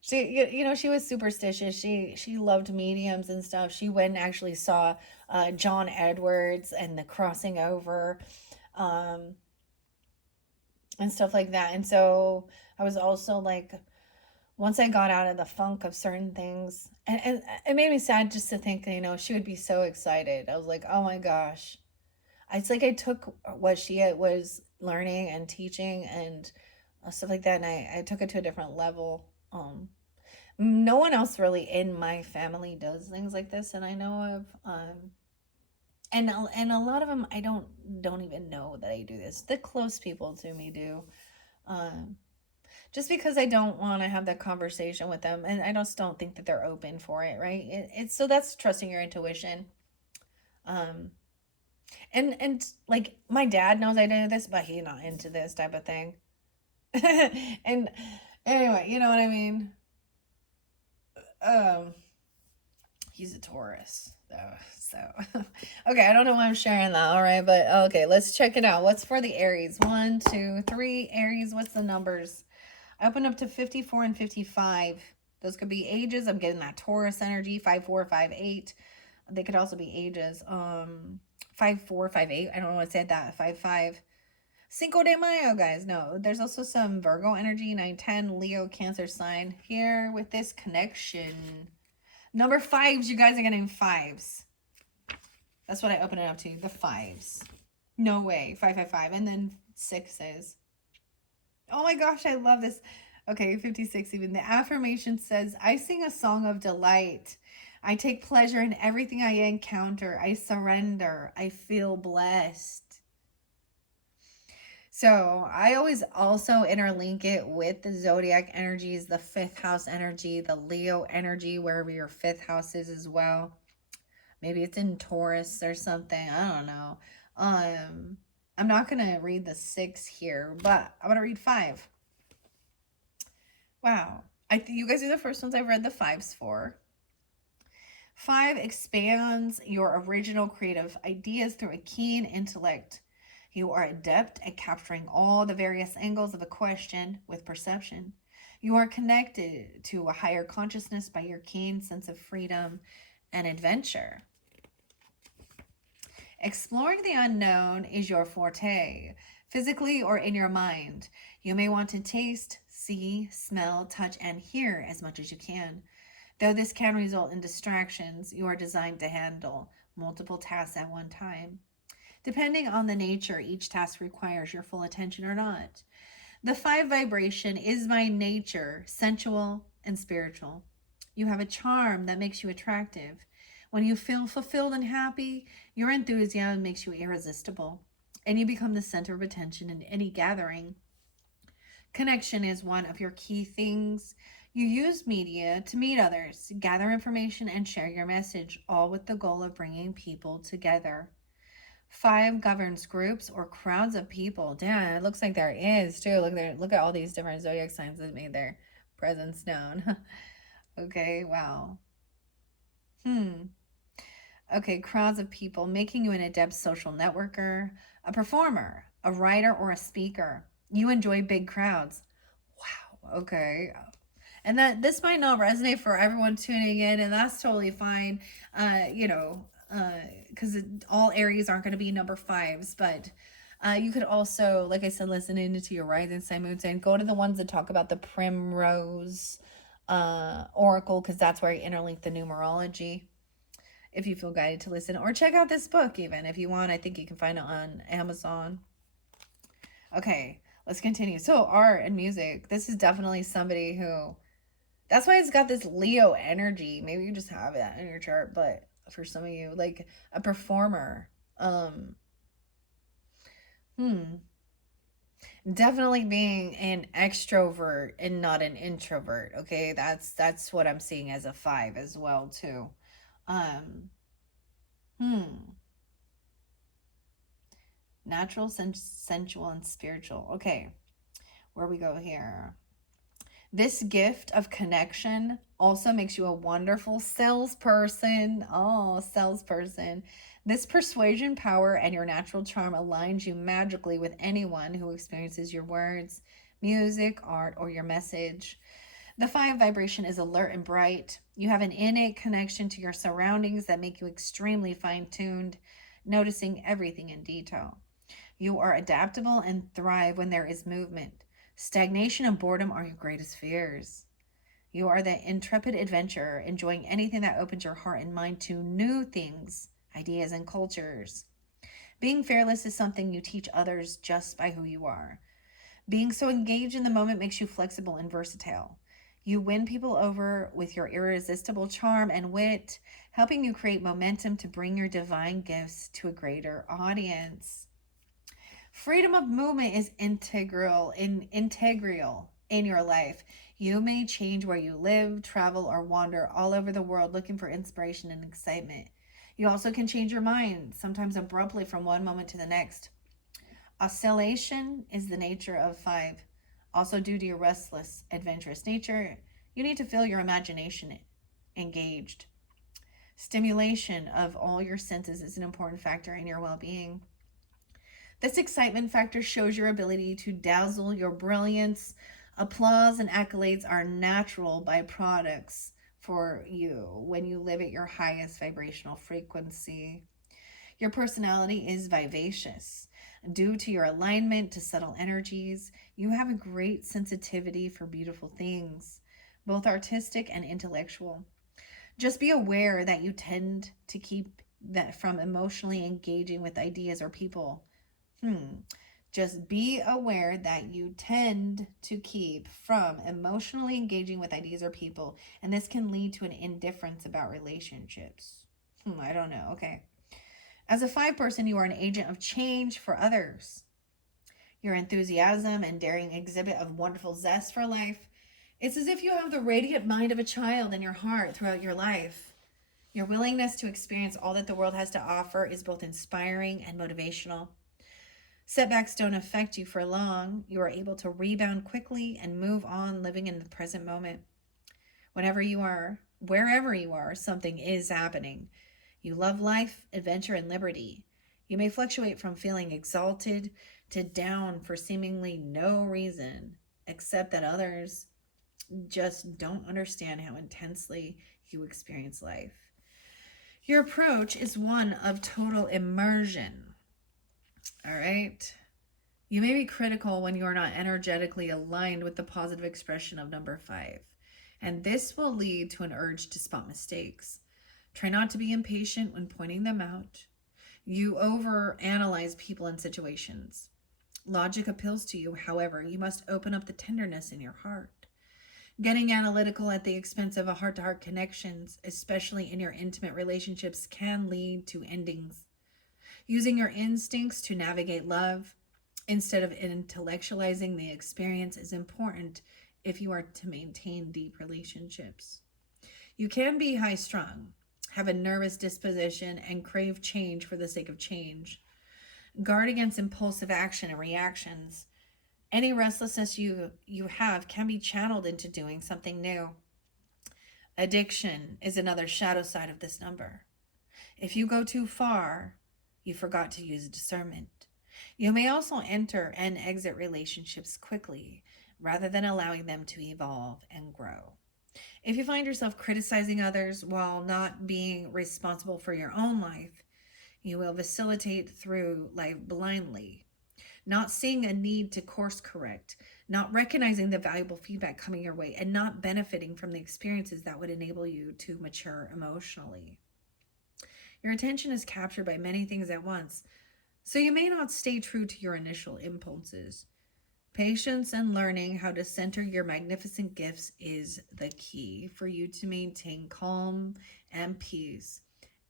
She was superstitious. She loved mediums and stuff. She went and actually saw John Edwards and the crossing over. And stuff like that. And so I was also like, once I got out of the funk of certain things, and it made me sad just to think, she would be so excited. I was like, oh my gosh. It's like I took what she was learning and teaching and stuff like that, and I took it to a different level. No one else really in my family does things like this, and I know of. And a lot of them I don't even know that I do this. The close people to me do. Um, just because I don't want to have that conversation with them, and I just don't think that they're open for it, right? It's so that's trusting your intuition. Um, and like my dad knows I do this, but he's not into this type of thing. And anyway, you know what I mean. Um, he's a Taurus though, so okay. I don't know why I'm sharing that. All right, but okay, let's check it out. What's for the Aries? 1, 2, 3. Aries. What's the numbers? I opened up to 54 and 55. Those could be ages. I'm getting that Taurus energy. 5, 4, 5, 8. They could also be ages. 5, 4, 5, 8. I don't know what I said that. 5, 5. Cinco de Mayo, guys. No, there's also some Virgo energy. 9, 10. Leo, Cancer sign here with this connection. Number fives. You guys are getting fives. That's what I open it up to. The fives. No way. 5, 5, 5. And then sixes. Oh my gosh, I love this. Okay, 56 even. The affirmation says, I sing a song of delight. I take pleasure in everything I encounter. I surrender. I feel blessed. So I always also interlink it with the zodiac energies, the fifth house energy, the Leo energy, wherever your fifth house is as well. Maybe it's in Taurus or something. I don't know. I'm not gonna read the 6 here, but I'm gonna read 5. Wow. I think you guys are the first ones I've read the 5s for. 5 expands your original creative ideas through a keen intellect. You are adept at capturing all the various angles of a question with perception. You are connected to a higher consciousness by your keen sense of freedom and adventure. Exploring the unknown is your forte, physically or in your mind. You may want to taste, see, smell, touch, and hear as much as you can. Though this can result in distractions, you are designed to handle multiple tasks at one time. Depending on the nature, each task requires your full attention or not. The 5 vibration is by nature sensual and spiritual. You have a charm that makes you attractive. When you feel fulfilled and happy, your enthusiasm makes you irresistible, and you become the center of attention in any gathering. Connection is one of your key things. You use media to meet others, gather information, and share your message, all with the goal of bringing people together. 5 governs groups or crowds of people. Damn, it looks like there is too. Look there. Look at all these different zodiac signs that made their presence known. Okay, wow. Hmm. Okay, crowds of people, making you an adept social networker, a performer, a writer, or a speaker. You enjoy big crowds. Wow. Okay. And that this might not resonate for everyone tuning in, and that's totally fine. You know, because all Aries aren't going to be number 5s, but you could also, like I said, listen into your rising sign, moon sign. Go to the ones that talk about the Primrose oracle, because that's where I interlink the numerology. If you feel guided to listen, or check out this book even if you want. I think you can find it on Amazon. Okay, let's continue. So art and music. This is definitely somebody who, that's why it's got this Leo energy. Maybe you just have that in your chart, but for some of you, like a performer. Hmm. Definitely being an extrovert and not an introvert. Okay, that's what I'm seeing as a 5 as well too. Um. Hmm. Natural, sensual, and spiritual. Okay, where we go here. This gift of connection also makes you a wonderful salesperson. Oh, salesperson. This persuasion power and your natural charm aligns you magically with anyone who experiences your words, music, art, or your message. The 5 vibration is alert and bright. You have an innate connection to your surroundings that make you extremely fine tuned, noticing everything in detail. You are adaptable and thrive when there is movement. Stagnation and boredom are your greatest fears. You are the intrepid adventurer, enjoying anything that opens your heart and mind to new things, ideas, and cultures. Being fearless is something you teach others just by who you are. Being so engaged in the moment makes you flexible and versatile. You win people over with your irresistible charm and wit, helping you create momentum to bring your divine gifts to a greater audience. Freedom of movement is integral in your life. You may change where you live, travel, or wander all over the world looking for inspiration and excitement. You also can change your mind, sometimes abruptly from one moment to the next. Oscillation is the nature of five. Also, due to your restless, adventurous nature, you need to feel your imagination engaged. Stimulation of all your senses is an important factor in your well being. This excitement factor shows your ability to dazzle your brilliance. Applause and accolades are natural byproducts for you when you live at your highest vibrational frequency. Your personality is vivacious. Due to your alignment to subtle energies, you have a great sensitivity for beautiful things, both artistic and intellectual. Just be aware that you tend to keep that from emotionally engaging with ideas or people. Hmm. Just be aware that you tend to keep from emotionally engaging with ideas or people, and this can lead to an indifference about relationships. I don't know. Okay. As a five person, you are an agent of change for others. Your enthusiasm and daring exhibit of wonderful zest for life. It's as if you have the radiant mind of a child in your heart throughout your life. Your willingness to experience all that the world has to offer is both inspiring and motivational. Setbacks don't affect you for long. You are able to rebound quickly and move on, living in the present moment. Whenever you are, wherever you are, something is happening. You love life, adventure, and liberty. You may fluctuate from feeling exalted to down for seemingly no reason, except that others just don't understand how intensely you experience life. Your approach is one of total immersion. All right. You may be critical when you are not energetically aligned with the positive expression of number five, and this will lead to an urge to spot mistakes. Try not to be impatient when pointing them out. You overanalyze people and situations. Logic appeals to you, however, you must open up the tenderness in your heart. Getting analytical at the expense of a heart to heart connections, especially in your intimate relationships, can lead to endings. Using your instincts to navigate love instead of intellectualizing the experience is important if you are to maintain deep relationships. You can be high strung, have a nervous disposition, and crave change for the sake of change. Guard against impulsive action and reactions. Any restlessness you have can be channeled into doing something new. Addiction is another shadow side of this number. If you go too far, you forgot to use discernment. You may also enter and exit relationships quickly rather than allowing them to evolve and grow. If you find yourself criticizing others while not being responsible for your own life, you will vacillate through life blindly, not seeing a need to course correct, not recognizing the valuable feedback coming your way, and not benefiting from the experiences that would enable you to mature emotionally. Your attention is captured by many things at once, so you may not stay true to your initial impulses. Patience and learning how to center your magnificent gifts is the key for you to maintain calm and peace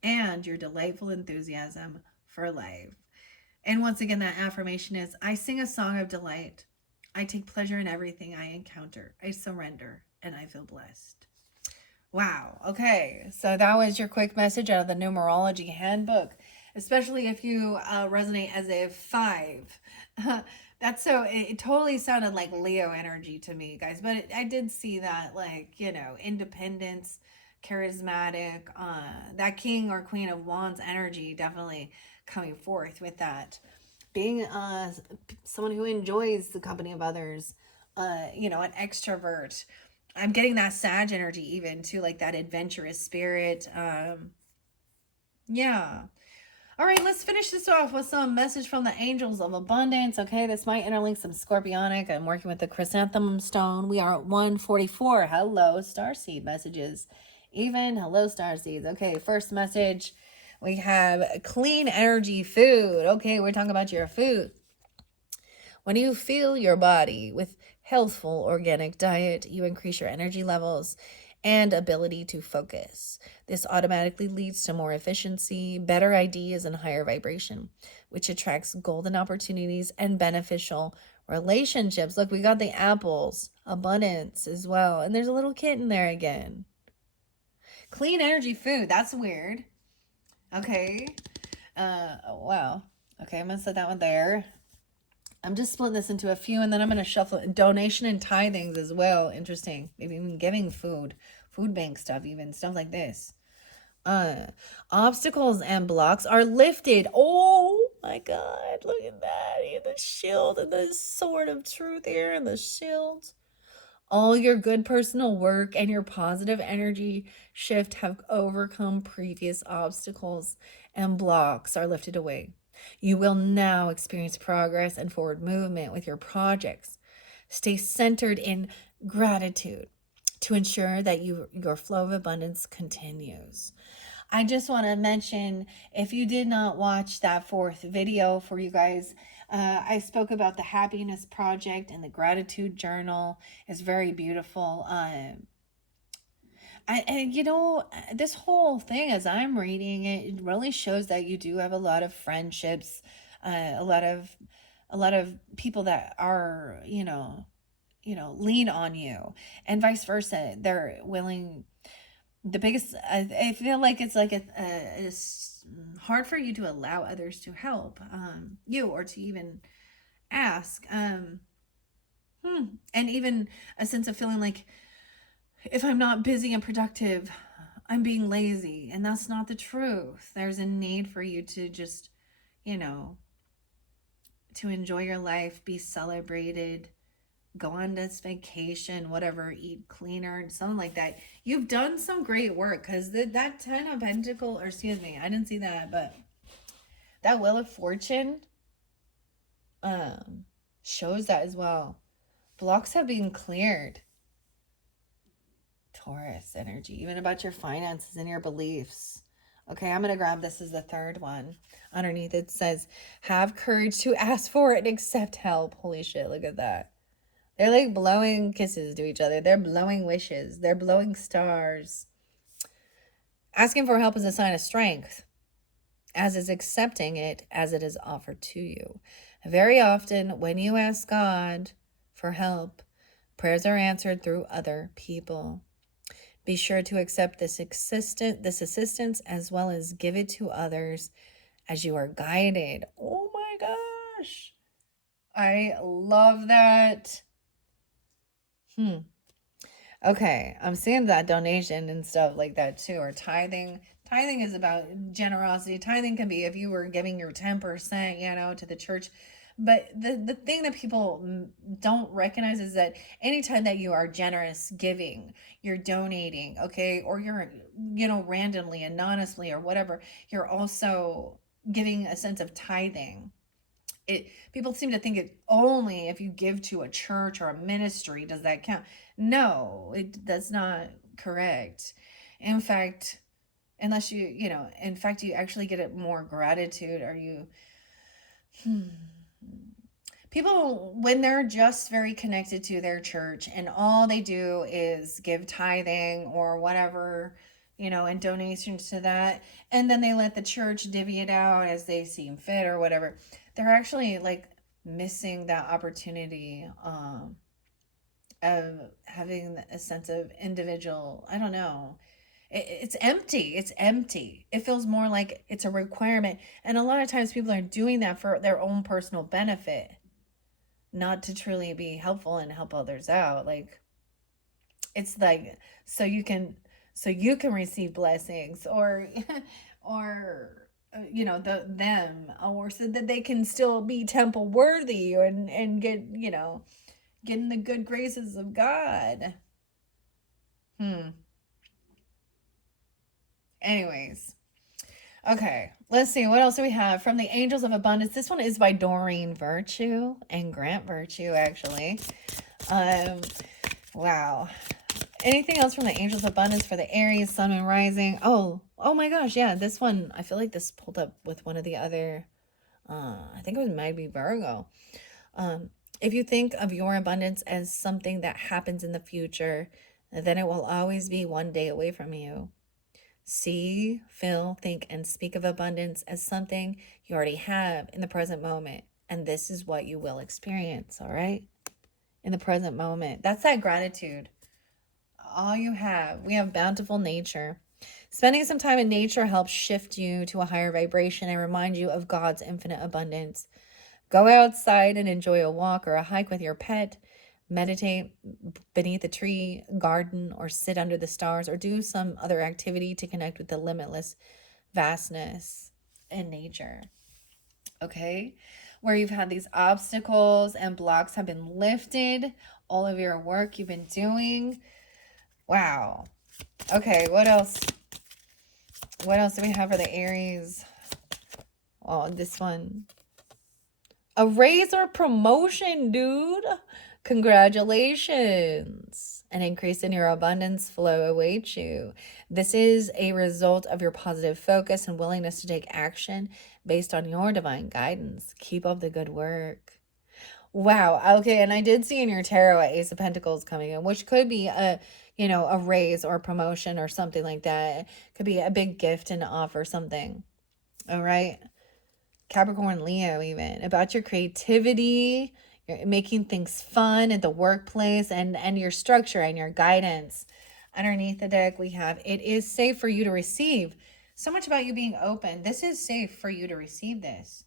and your delightful enthusiasm for life. And once again, that affirmation is I sing a song of delight. I take pleasure in everything I encounter. I surrender and I feel blessed. Wow. Okay. So that was your quick message out of the numerology handbook, especially if you resonate as a five. That's so, it totally sounded like Leo energy to me, guys. But I did see that, like, independence, charismatic, that king or queen of wands energy definitely coming forth with that. Being someone who enjoys the company of others, an extrovert. I'm getting that Sag energy even too, like that adventurous spirit. Yeah. All right, let's finish this off with some message from the angels of abundance. Okay, this might interlink some scorpionic. I'm working with the chrysanthemum stone. We are at 144. Hello, starseed messages. Even hello, starseeds. Okay, first message. We have clean energy food. Okay, we're talking about your food. When you fill your body with healthful organic diet, you increase your energy levels and ability to focus. This automatically leads to more efficiency, better ideas, and higher vibration, which attracts golden opportunities and beneficial relationships. Look, we got the apples, abundance as well. And there's a little kitten there again. Clean energy food. That's weird. Okay. Oh, wow. Okay, I'm going to set that one there. I'm just splitting this into a few, and then I'm going to shuffle donation and tithings as well. Interesting. Maybe even giving food bank stuff, even stuff like this. Uh, Obstacles and blocks are lifted. Oh my God. Look at that. The shield and the sword of truth here and the shield. All your good personal work and your positive energy shift have overcome previous obstacles, and blocks are lifted away. You will now experience progress and forward movement with your projects. Stay centered in gratitude to ensure that your flow of abundance continues. I just want to mention, if you did not watch that fourth video for you guys, I spoke about the happiness project and the gratitude journal. It's very beautiful. And you know, this whole thing, as I'm reading it, it really shows that you do have a lot of friendships, a lot of people that are, lean on you, and vice versa. They're willing. The biggest, I feel like it's like it's hard for you to allow others to help you, or to even ask. And even a sense of feeling like, if I'm not busy and productive, I'm being lazy. And that's not the truth. There's a need for you to just, you know, to enjoy your life, be celebrated, go on this vacation, whatever, eat cleaner, something like that. You've done some great work, because that 10 of Pentacle, or excuse me, I didn't see that, but that Wheel of Fortune um, shows that as well. Blocks have been cleared. Taurus energy, even about your finances and your beliefs. Okay, I'm going to grab this as the third one. Underneath it says, have courage to ask for it and accept help. Holy shit, look at that. They're like blowing kisses to each other. They're blowing wishes. They're blowing stars. Asking for help is a sign of strength, as is accepting it as it is offered to you. Very often, when you ask God for help, prayers are answered through other people. Be sure to accept this assistance as well as give it to others as you are guided. Oh my gosh. I love that. Okay, I'm seeing that donation and stuff like that too, or tithing. Tithing is about generosity. Tithing can be if you were giving your 10%, to the church. But the thing that people don't recognize is that anytime that you are generous giving, you're donating, okay, or you're, randomly, anonymously, or whatever, you're also giving a sense of tithing. People seem to think it only if you give to a church or a ministry does that count. No, that's not correct. In fact, unless in fact, you actually get it more gratitude. Are you People, when they're just very connected to their church and all they do is give tithing or whatever, and donations to that, and then they let the church divvy it out as they seem fit or whatever, they're actually like missing that opportunity of having a sense of individual. I don't know. It's empty. It's empty. It feels more like it's a requirement. And a lot of times people are doing that for their own personal benefit, not to truly be helpful and help others out. Like, it's like, so you can receive blessings, or or them, or so that they can still be temple worthy, and get in the good graces of God. Anyways, okay, let's see what else do we have from the Angels of Abundance. This one is by Doreen Virtue and Grant Virtue, actually. Wow. Anything else from the Angels of Abundance for the Aries, Sun, and Rising? Oh my gosh, yeah, this one, I feel like this pulled up with one of the other, I think it was maybe Virgo. If you think of your abundance as something that happens in the future, then it will always be one day away from you. See, feel, think, and speak of abundance as something you already have in the present moment. And this is what you will experience, all right? In the present moment. That's that gratitude. All you have. We have bountiful nature. Spending some time in nature helps shift you to a higher vibration and remind you of God's infinite abundance. Go outside and enjoy a walk or a hike with your pet. Meditate beneath a tree, garden, or sit under the stars, or do some other activity to connect with the limitless vastness in nature. Okay? Where you've had these obstacles and blocks have been lifted, all of your work you've been doing. Wow. Okay, what else? What else do we have for the Aries? Oh, this one. A raise or promotion, dude. Congratulations. An increase in your abundance flow awaits you. This is a result of your positive focus and willingness to take action based on your divine guidance. Keep up the good work. Wow. Okay, and I did see in your tarot a Ace of Pentacles coming in, which could be a raise or promotion or something like that. It could be a big gift and offer something. All right. Capricorn, Leo, even about your creativity, you're making things fun at the workplace, and your structure and your guidance. Underneath the deck, we have it is safe for you to receive. So much about you being open. This is safe for you to receive this.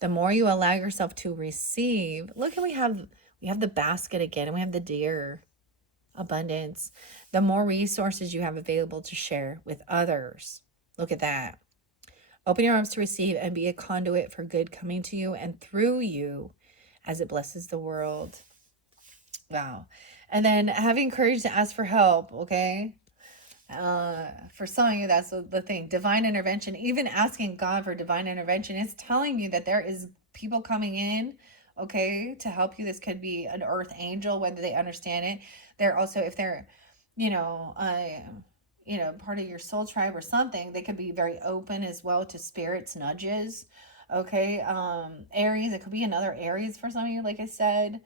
The more you allow yourself to receive, look, and we have the basket again, and we have the deer abundance. The more resources you have available to share with others. Look at that. Open your arms to receive and be a conduit for good coming to you and through you as it blesses the world. Wow. And then having courage to ask for help, okay? For some of you, that's the thing. Divine intervention, even asking God for divine intervention, is telling you that there is people coming in, okay, to help you. This could be an earth angel, whether they understand it. They're also, if they're, you know, part of your soul tribe or something, they could be very open as well to spirits nudges. Okay. Aries, it could be another Aries for some of you, like I said.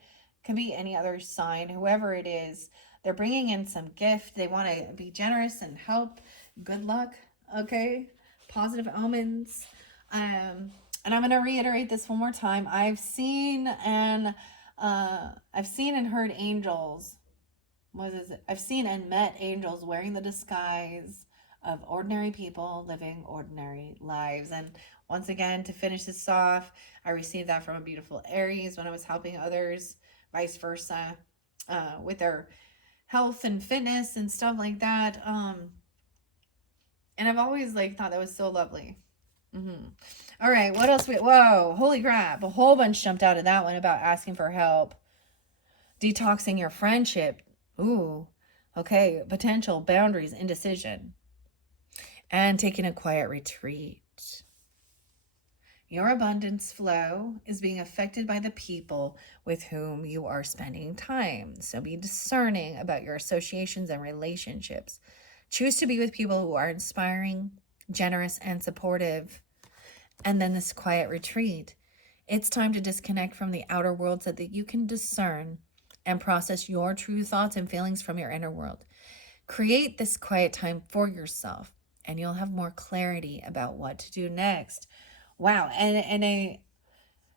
Could be any other sign, whoever it is. They're bringing in some gift. They want to be generous and help. Good luck. Okay. Positive omens. And I'm going to reiterate this one more time. I've seen and heard angels. What is it? I've seen and met angels wearing the disguise of ordinary people living ordinary lives. And once again, to finish this off, I received that from a beautiful Aries when I was helping others, vice versa, with their health and fitness and stuff like that. And I've always thought that was so lovely. All right, what else? Whoa, holy crap! A whole bunch jumped out of that one about asking for help, detoxing your friendship. Ooh, okay, potential boundaries, indecision, and taking a quiet retreat. Your abundance flow is being affected by the people with whom you are spending time. So be discerning about your associations and relationships. Choose to be with people who are inspiring, generous, and supportive. And then this quiet retreat. It's time to disconnect from the outer world so that you can discern and process your true thoughts and feelings from your inner world. Create this quiet time for yourself, and you'll have more clarity about what to do next. Wow,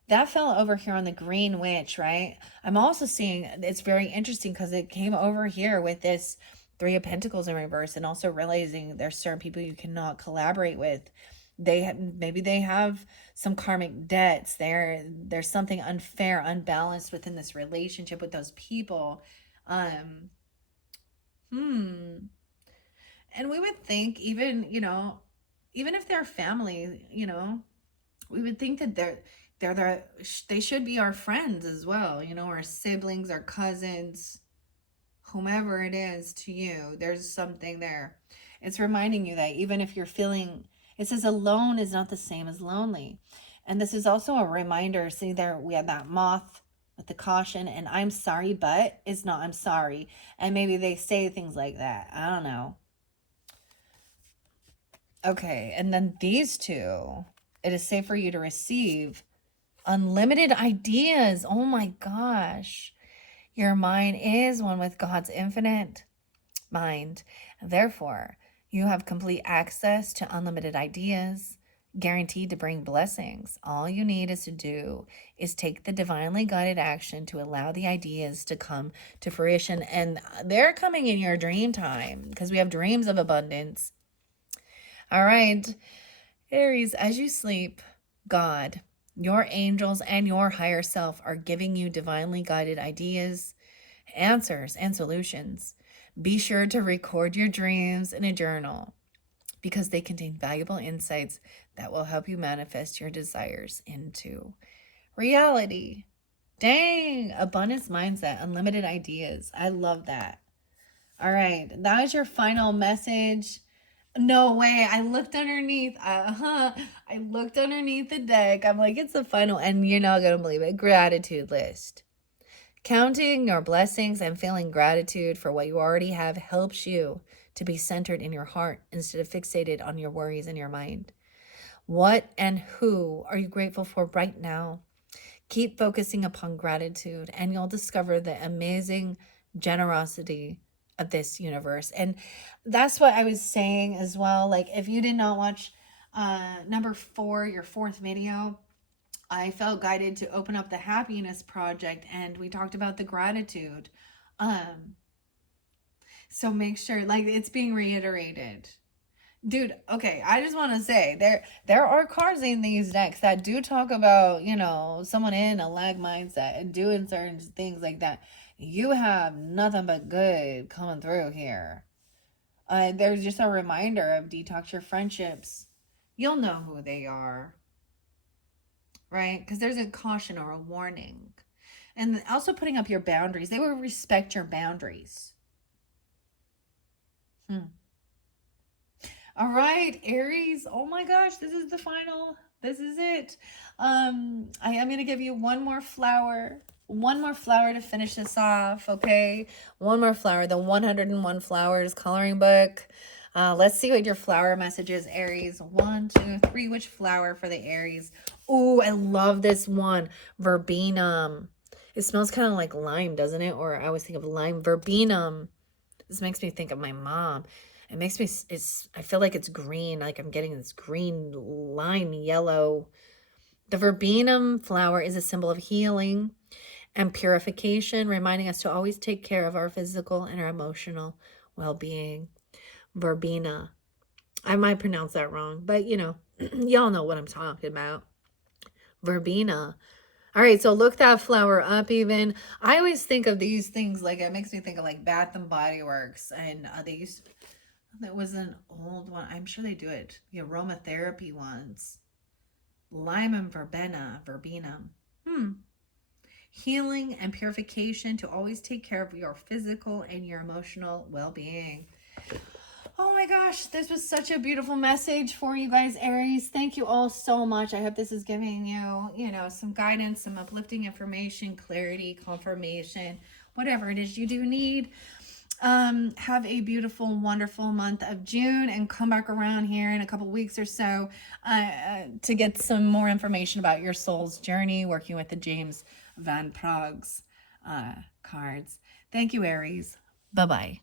that fell over here on the Green Witch, right? I'm also seeing it's very interesting because it came over here with this Three of Pentacles in reverse, and also realizing there's certain people you cannot collaborate with. Maybe they have some karmic debts. There's something unfair, unbalanced within this relationship with those people. Um, hmm. And we would think even if they're family, we would think that they should be our friends as well, our siblings, our cousins, whomever it is to you. There's something there. It's reminding you that even if you're feeling, it says alone is not the same as lonely. And this is also a reminder. See there, we have that moth with the caution, and I'm sorry, but it's not I'm sorry. And maybe they say things like that. I don't know. Okay, and then these two, it is safe for you to receive. Unlimited ideas. Oh my gosh. Your mind is one with God's infinite mind. Therefore, you have complete access to unlimited ideas, guaranteed to bring blessings. All you need is to do is take the divinely guided action to allow the ideas to come to fruition. And they're coming in your dream time because we have dreams of abundance. All right, Aries, as you sleep, God, your angels, and your higher self are giving you divinely guided ideas, answers, and solutions. Be sure to record your dreams in a journal because they contain valuable insights that will help you manifest your desires into reality. Dang, abundance mindset, unlimited ideas. I love that. All right, that is your final message. No way. I looked underneath. I looked underneath the deck. I'm like, it's the final, and you're not going to believe it. Gratitude list. Counting your blessings and feeling gratitude for what you already have helps you to be centered in your heart instead of fixated on your worries in your mind. What and who are you grateful for right now? Keep focusing upon gratitude, and you'll discover the amazing generosity of this universe. And that's what I was saying as well. Like, if you did not watch number 4, your 4th video, I felt guided to open up the happiness project, and we talked about the gratitude. Um, so make sure, like, it's being reiterated. Dude, okay, I just want to say there are cards in these decks that do talk about, someone in a lag mindset and doing certain things like that. You have nothing but good coming through here. There's just a reminder of detox your friendships. You'll know who they are, right? Because there's a caution or a warning. And also putting up your boundaries. They will respect your boundaries. All right, Aries. Oh my gosh, this is the final. This is it. I am going to give you one more flower. One more flower to finish this off, okay? One more flower. The 101 Flowers coloring book. Let's see what your flower message is, Aries. 1, 2, 3. Which flower for the Aries? Oh, I love this one. Verbena. It smells kind of like lime, doesn't it? Or I always think of lime. Verbena. This makes me think of my mom. It makes me, I feel like it's green, like I'm getting this green lime yellow. The verbena flower is a symbol of healing and purification, reminding us to always take care of our physical and our emotional well-being. Verbena. I might pronounce that wrong, but y'all know what I'm talking about. Verbena. All right, so look that flower up even. I always think of these things like it makes me think of like Bath and Body Works, and they used to, that was an old one. I'm sure they do it. The aromatherapy ones. Lime and verbena. Healing and purification to always take care of your physical and your emotional well-being. Oh my gosh, this was such a beautiful message for you guys, Aries. Thank you all so much. I hope this is giving you, some guidance, some uplifting information, clarity, confirmation, whatever it is you do need. Have a beautiful, wonderful month of June, and come back around here in a couple weeks or so to get some more information about your soul's journey working with the James Van Prague's cards. Thank you, Aries. Bye-bye.